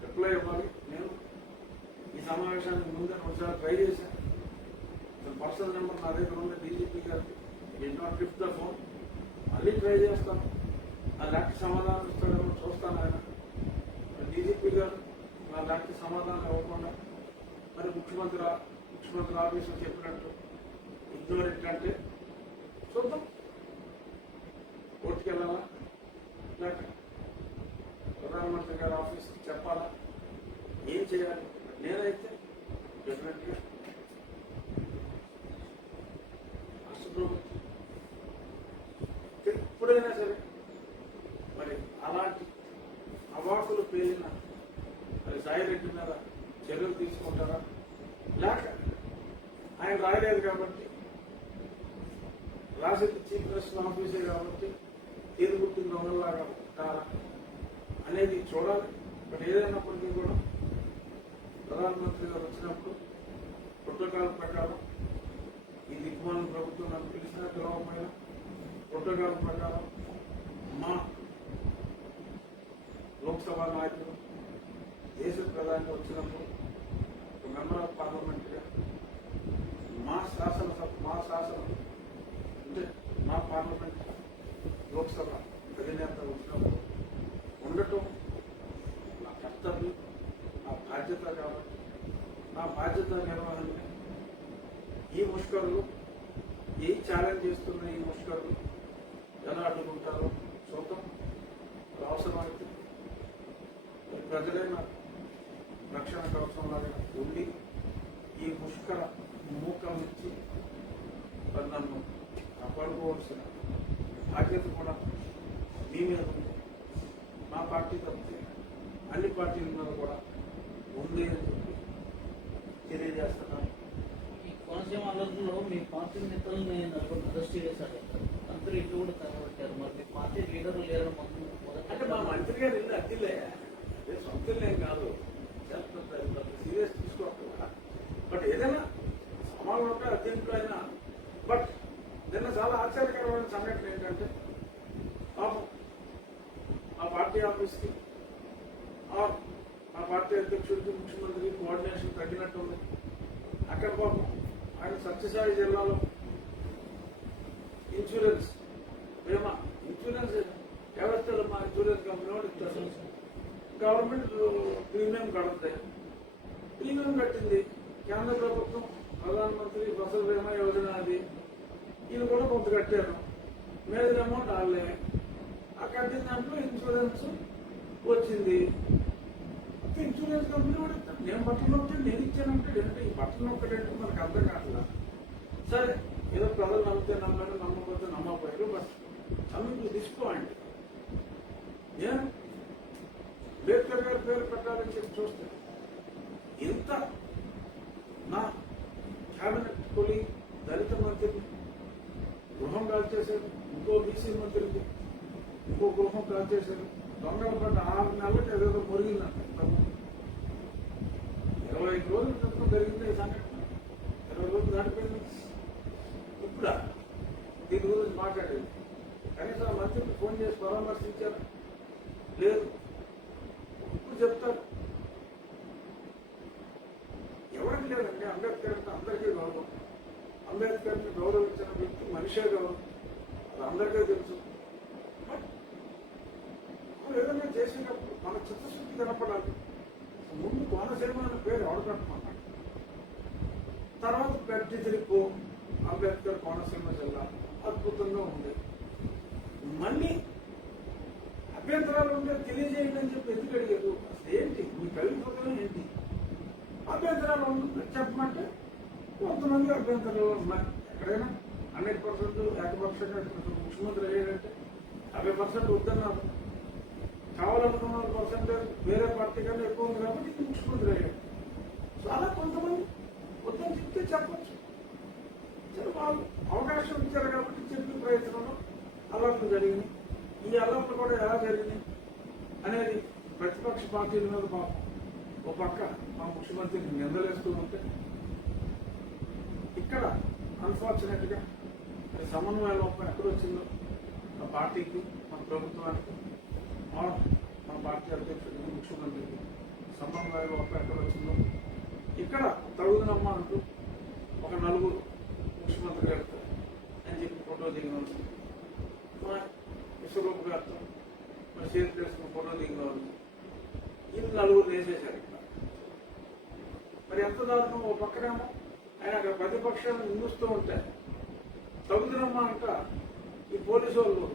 రిప్లై ఇవ్వాలి. నేను ఈ సమావేశానికి ముందే ఒకసారి ట్రై చేశాను, పర్సనల్ నెంబర్ నా దగ్గర ఉంది డీజీపీ గారికి, it not lift the phone, మళ్ళీ ట్రై చేస్తాను, నా లాంటి సమాధానం ఇస్తాడేమో చూస్తాను. ఆయన డీజీపీ గారు నా లాంటి సమాధానం ఇవ్వకుండా మరి ముఖ్యమంత్రి ఆఫీసులో చెప్పినట్టు ఇగ్నోరెంట్ అంటే చూద్దాం, కోర్టుకి వెళ్ళాలా లేక ప్రధానమంత్రి గారి ఆఫీస్కి చెప్పాలా, ఏం చేయాలి? నేనైతే డెఫినెట్గా రాష్ట్ర ప్రభుత్వం ఎప్పుడైనా సరే మరి అలాంటి అవాకులు పేలిన మరి సాయిరెడ్డి మీద చర్యలు తీసుకుంటారా, లేక ఆయన రాయలేదు కాబట్టి రాసేది చీఫ్ మినిస్టర్ ఆఫీసే కాబట్టి తీరు పుట్టిన దొంగలాగా ఉంటారా అనేది చూడాలి. బట్ ఏదైనప్పటికీ కూడా ప్రధానమంత్రి గారు వచ్చినప్పుడు ప్రోటోకాల్ ప్రకారం ఈ దిగ్మాన ప్రభుత్వం నన్ను పిలిచినా పిలవకపోయినా ప్రోటోకాల్ ప్రకారం మా లోక్సభ నాయకులు దేశ ప్రధాని వచ్చినప్పుడు ఒక మెంబర్ ఆఫ్ పార్లమెంట్ గా మా శాసనం అంటే మా పార్లమెంట్ లోక్సభ అధినేత వచ్చినప్పుడు ఉండటం నా కర్తవ్యం, నా బాధ్యత. కాబట్టి నా బాధ్యత నిర్వహణ ఈ ముష్కరులు, ఈ ఛాలెంజ్ చేస్తున్న ఈ ముష్కరులు ఎలా అడ్డుకుంటారో చూద్దాం. అవసరమైతే ప్రజలైన రక్షణ కవచంలాగా ఉండి ఈ ముష్కర మూకం ఇచ్చి నన్ను కాపాడుకోవాల్సిన బాధ్యత కూడా మీ మీద ఉంది. మా పార్టీ తప్పితే అన్ని పార్టీల మీద కూడా ఉంది అని చెప్పి తెలియజేస్తున్నాను. ఈ కోనసీమ అల్లర్లో మీ పార్టీ నేతలను అరెస్ట్ చేశారు, అందరూ ఇటు కూడా తరబట్టారు. మరి మీ పార్టీ లీడర్లు లేరు అంటే మా మంత్రి గారు ఇల్లు అద్దిలే, అదే సొంతలేం కాదు, సీరియస్ తీసుకోకుండా. బట్ ఏదైనా సమాజంలో ఉంటే అద్దెంట్లో అయినా. బట్ నిన్న చాలా ఆశ్చర్యకరమైన సంఘటన ఏంటంటే పాపం ఆ పార్టీ ఆఫీస్కి ఆ పార్టీ అధ్యక్షుడికి ముఖ్యమంత్రి కోఆర్డినేషన్ తగ్గినట్టుంది. అక్కడ పాపం ఆయన సత్యసాయి జిల్లాలో ఇన్సూరెన్స్ బీమా ఇన్సూరెన్స్ ఎవరిస్తారు, మా ఇన్సూరెన్స్ కంపెనీ వాడు ఇస్తారు, గవర్నమెంట్ ప్రీమియం కడుతుంది. ప్రీమియం కట్టింది కేంద్ర ప్రభుత్వం, ప్రధానమంత్రి ఫసల్ బీమా యోజన, అది ఈయన కూడా కొంత కట్టారు, మీద అమౌంట్ వాళ్ళే. ఆ కట్టిన దాంట్లో ఇన్సూరెన్స్ వచ్చింది. ఇన్సూరెన్స్ కంపెనీ కూడా ఇస్తాను, నేను బట్టలు నొక్కి నేను ఇచ్చానంటే ఏంటంటే ఈ బట్టలు నొక్కడంటే మనకు అర్థం కావట్లా. సరే ఏదో ప్రజలు నమ్మితే నమ్మారు, నమ్మకపోతే నమ్మకపోయారు. But coming to this point, నేను అంబేద్కర్ గారి పేరు పెట్టాలని చెప్పి చూస్తే ఇంత నా క్యాబినెట్ కొలి దళిత మంత్రిని బీసీ మంత్రికి ఇంకో గృహం కాల్చేశారు. దొంగల పడ్డ 6 నెలలకు ఏదేదో మురిగిందంట. 25 రోజుల క్రితం జరిగింది ఈ సంఘటన. 20 రోజులు దాటిపోయింది. ఇప్పుడు దీని గురించి మాట్లాడేది కనీసం ఆ మంత్రికి ఫోన్ చేసి పరామర్శించారా? లేదు. ఇప్పుడు చెప్తారు. ఎవరికి లేదండి. అంబేద్కర్ అంటే అందరికీ గౌరవం. అంబేద్కర్ని గౌరవించిన వ్యక్తి మనిషే గౌరవం. అది అందరికీ తెలుసు. ఏదైనా చేసేటప్పుడు మన చిత్తశుద్ధి కనపడాలి. ముందు కోనసీమ అనే పేరు ఎవరు పెట్టమన్నాడు? తర్వాత పెట్టి తిరిగి అంబేద్కర్ కోనసీమ జిల్లా అద్భుతంగా ఉంది. మళ్ళీ అభ్యంతరాలు ఉంటే తెలియజేయండి అని చెప్పి ఎందుకు అడిగారు? అసలు ఏంటి మీ కవిత్వం ఏంటి? అభ్యంతరాలు ఉంటుంది చెప్పమంటే కొంతమంది అభ్యంతరాలు ఉన్నాయి. ఎక్కడైనా 100% ఏకపక్షంగా ముఖ్యమంత్రి అయ్యాడంటే 50% వద్దన్నారు. కావాలనుకున్న పర్సెంటేజ్ వేరే పార్టీ కన్నా ఎక్కువ ఉంది కాబట్టి ఇది ముఖ్యమంత్రి అయ్యాడు. చాలా కొంతమంది వద్దని చెప్తే చెప్పచ్చు. సరే, వాళ్ళు అవకాశం ఇచ్చారు కాబట్టి చెప్పే ప్రయత్నంలో అల్లర్లు జరిగినాయి. ఈ అల్లర్లు కూడా ఎలా జరిగినాయి అనేది ప్రతిపక్ష పార్టీల మీద పాపం ఒక పక్క మా ముఖ్యమంత్రికి నిందలేస్తూ ఉంటే, ఇక్కడ అన్ఫార్చునేట్ గా సమన్వయ లోపం ఎక్కడొచ్చిందో ఆ పార్టీకి, మన ప్రభుత్వానికి, మన పార్టీ అధ్యక్షుడికి, ముఖ్యమంత్రికి సమన్వయ లోపం ఎక్కడొచ్చిందో ఇక్కడ తగుదనమ్మ అంటూ ఒక 4 ముఖ్యమంత్రి గారితో అని చెప్పి ఫోటో దిగిన మన విశ్వరూప్ గారితో మన చేతి చేసుకున్న ఫోటో దిగిన వాళ్ళు ఈ 4 వేసేశారు. ఇక్కడ మరి ఎంత దారుణం! ఓ పక్కనేమో ఆయన అక్కడ ప్రతిపక్షాలను నిందిస్తూ ఉంటే తగుదనమ్మ అంట ఈ పోలీసు వాళ్ళు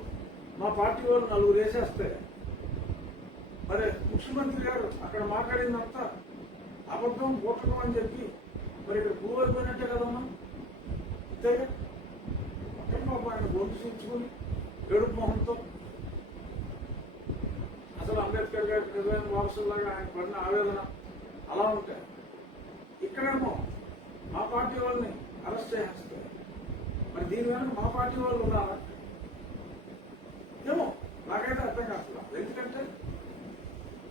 మా పార్టీ వాళ్ళు 4 వేసేస్తే మరి ముఖ్యమంత్రి గారు అక్కడ మాట్లాడిందంతా అబద్ధం, బూటకం అని చెప్పి మరి ఇక్కడ ప్రూవ్ అయిపోయినట్టే కదమ్మా. అంతేగా పక్కన ఆయన గొంతు చించుకుని ఏడుపు మొహంతో అసలు అంబేద్కర్ గారికి నిజమైన వారసులాగా ఆయన పడిన ఆవేదన అలా ఉంటాయి. ఇక్కడేమో మా పార్టీ వాళ్ళని అరెస్ట్ చేస్తే మరి దీని వెనక మా పార్టీ వాళ్ళు ఉన్నారా? ఏమో నాకైతే అర్థం కాదు. ఎందుకంటే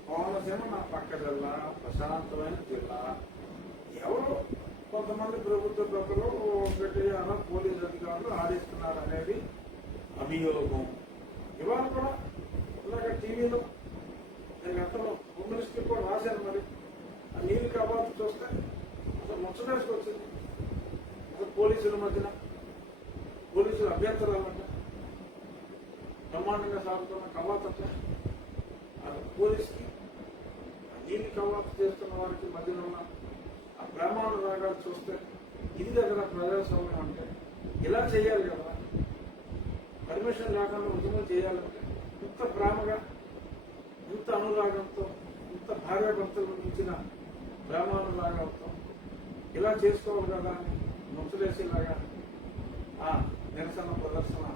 కోనసీమ నా పక్క జిల్లా, ప్రశాంతమైన జిల్లా. ఎవరో కొంతమంది ప్రభుత్వ పెద్దలు గట్టిగా పోలీసు అధికారులు ఆడిస్తున్నారు అనేది అభియోగం. ఇవాళ కూడా ఇలాగ టీవీలో నేను గతంలో హోమ్ మినిస్టర్ కూడా రాశాను. మరి ఆ నీళ్ళు కబాత్ చూస్తే అసలు ముచ్చటేసుకొచ్చింది. అసలు పోలీసుల మధ్యన పోలీసులు అభ్యంతరాలంట బ్రహ్మాండంగా సాగుతున్న కబాత్ అంటే పోలీసుకి నీళ్ళు కవాతు చేస్తున్న వారికి మధ్యలో ఉన్న ఆ బ్రహ్మాండ రాగాలు చూస్తే ఇది దగ్గర ప్రజాస్వామ్యం అంటే ఇలా చేయాలి కదా. పర్మిషన్ లేకుండా ఉద్యమం చేయాలంటే ఇంత ప్రేమగా, ఇంత అనురాగంతో, ఇంత భార్యాభర్తలు మించిన బ్రహ్మానురాగాలతో ఇలా చేసుకోవాలి కదా అని ముచ్చలేసేలాగా ఆ నిరసన ప్రదర్శన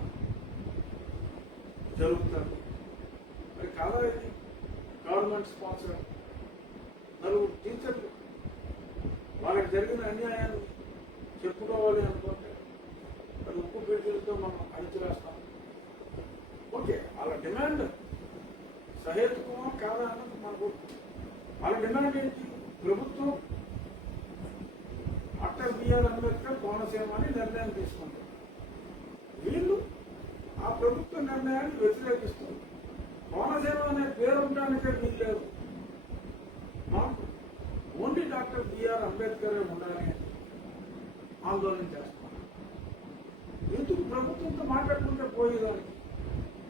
జరుగుతుంది. మరి కాదా ఇది? గవర్నమెంట్ స్పాన్సర్ 4 టీచర్లు వాళ్ళకి జరిగిన అన్యాయాన్ని చెప్పుకోవాలి అనుకుంటే మరి ఉప్పు పీటీలతో మనం అణిచివేస్తాం. ఓకే, వాళ్ళ డిమాండ్ సహేతుకమా కాదా అన్నది మనకు. వాళ్ళ డిమాండ్ ఏంటి? ప్రభుత్వం డాక్టర్ బిఆర్ అంబేద్కర్ కోనసీమ అని నిర్ణయం తీసుకుంటారు. వీళ్ళు ఆ ప్రభుత్వ నిర్ణయాన్ని వ్యతిరేకిస్తారు. కోనసీమ అనే పేరు ఉండడానికే వీల్లేదు. మాకు ఓన్లీ డాక్టర్ బిఆర్ అంబేద్కర్ ఉండాలని ఆందోళన చేస్తున్నారు. ఎందుకు ప్రభుత్వంతో మాట్లాడుకుంటే పోయేదానికి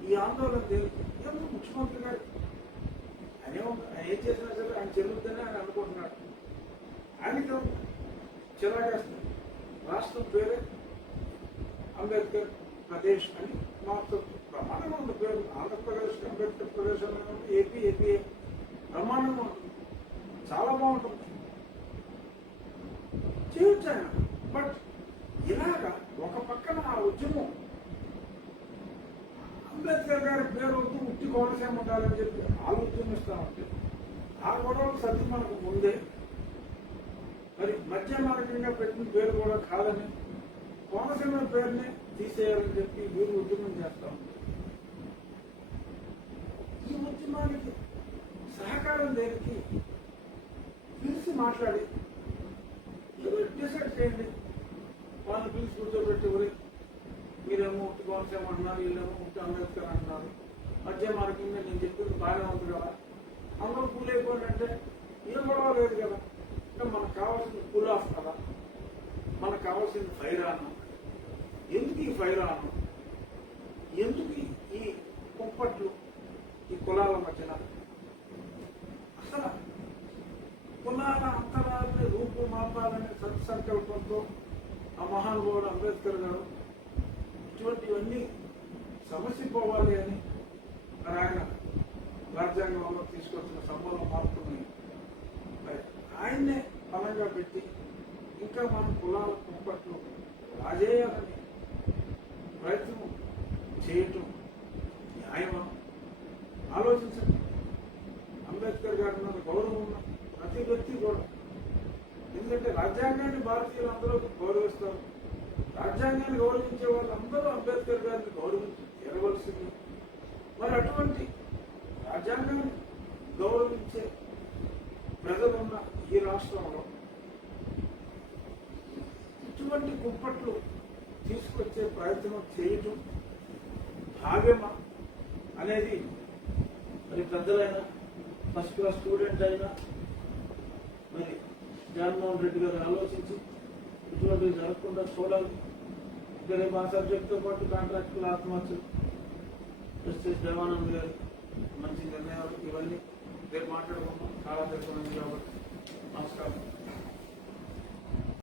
ఈ ఆందోళన దేనికి? ఎందుకు ముఖ్యమంత్రి గారు ఆయన ఏం చేసినా సరే ఆయన చెల్లుద్దని ఆయన అనుకుంటున్నాడు. ఆయనకి చిరాగేస్తుంది. రాష్ట్రం పేరే అంబేద్కర్ ప్రదేశ్ అని మారుతుంది. బ్రహ్మాండంగా ఉంది పేరు. ఆంధ్రప్రదేశ్ అంబేద్కర్ ప్రదేశ్ అనేది ఏపీ బ్రహ్మాండంగా ఉంటుంది. చాలా బాగుంటుంది. చేయొచ్చు ఆయన. బట్ ఇలాగా ఒక పక్కన ఆ ఉద్యమం అంబేద్కర్ గారి పేరు వద్దు, ఉట్టి కోనసీమ ఉండాలని చెప్పి వాళ్ళు ఉద్యమిస్తామంటే ఆ గొడవలు సత్యం మనకు ముందే మరి మధ్య మార్గంగా పెట్టిన పేరు కూడా కాదని కోనసీమ పేరుని తీసేయాలని చెప్పి వీరు ఉద్యమం చేస్తా ఉంటారు. ఉద్యమానికి సహకారం దేనికి పిలిచి మాట్లాడి ఏదో డిసైడ్ చేయండి. వాళ్ళని పిలిచి కూర్చోబెట్టి మీరేమో ఉట్టి కోనసీమ అంటున్నారు, వీళ్ళేమో ఉట్టి అంబేద్కర్ అంటున్నారు, మధ్య మనకి నేను చెప్పింది బాగానే ఉంది కదా, అందరూ కూల్ అయిపోయింది అంటే ఏం గొడవ లేదు కదా. అంటే మనకు కావాల్సింది కూల్ ఆఫ్ కదా, మనకు కావాల్సింది ఫైరాను. ఎందుకు ఈ ఫైరాను, ఎందుకు ఈ కుంపట్లు ఈ కులాల మధ్యన? అసలు కులాల అంతరాలని రూపు మాపాలనే సత్సంకల్పంతో ఆ మహానుభావుడు అంబేద్కర్ గారు ఇటువంటివన్నీ సమస్య పోవాలి అని ఆయన రాజ్యాంగంలో తీసుకొచ్చిన సమూల మార్పుని మరి ఆయన్నే బలంగా పెట్టి ఇంకా మన కులాల కుంపట్లు రాజేయాలని ప్రయత్నం చేయటం న్యాయమా? ఆలోచించండి. అంబేద్కర్ గారి మీద గౌరవం ఉన్న ప్రతి వ్యక్తి కూడా, ఎందుకంటే రాజ్యాంగాన్ని భారతీయులందరూ గౌరవిస్తారు. రాజ్యాంగాన్ని గౌరవించే వాళ్ళందరూ అంబేద్కర్ గారిని గౌరవించి తీరవలసింది. మరి అటువంటి రాజ్యాంగాన్ని గౌరవించే ప్రజలున్న ఈ రాష్ట్రంలో ఇటువంటి కుంపట్లు తీసుకొచ్చే ప్రయత్నం చేయటం భావ్యమా అనేది మరి పెద్దలైనా, ఫస్ట్ క్లాస్ స్టూడెంట్ అయినా మరి జగన్మోహన్ రెడ్డి గారు ఆలోచించి ఇటువంటివి జరగకుండా చూడాలి. ఇక రేపు ఆ సబ్జెక్ట్తో పాటు కాంట్రాక్టుల ఆత్మహత్యలు, జస్టిస్ దేవానంద్ గారు మంచి నిర్ణయాలు, ఇవన్నీ రేపు మాట్లాడుకుందాం. చాలా తెలుసుకున్నాం కాబట్టి నమస్కారం.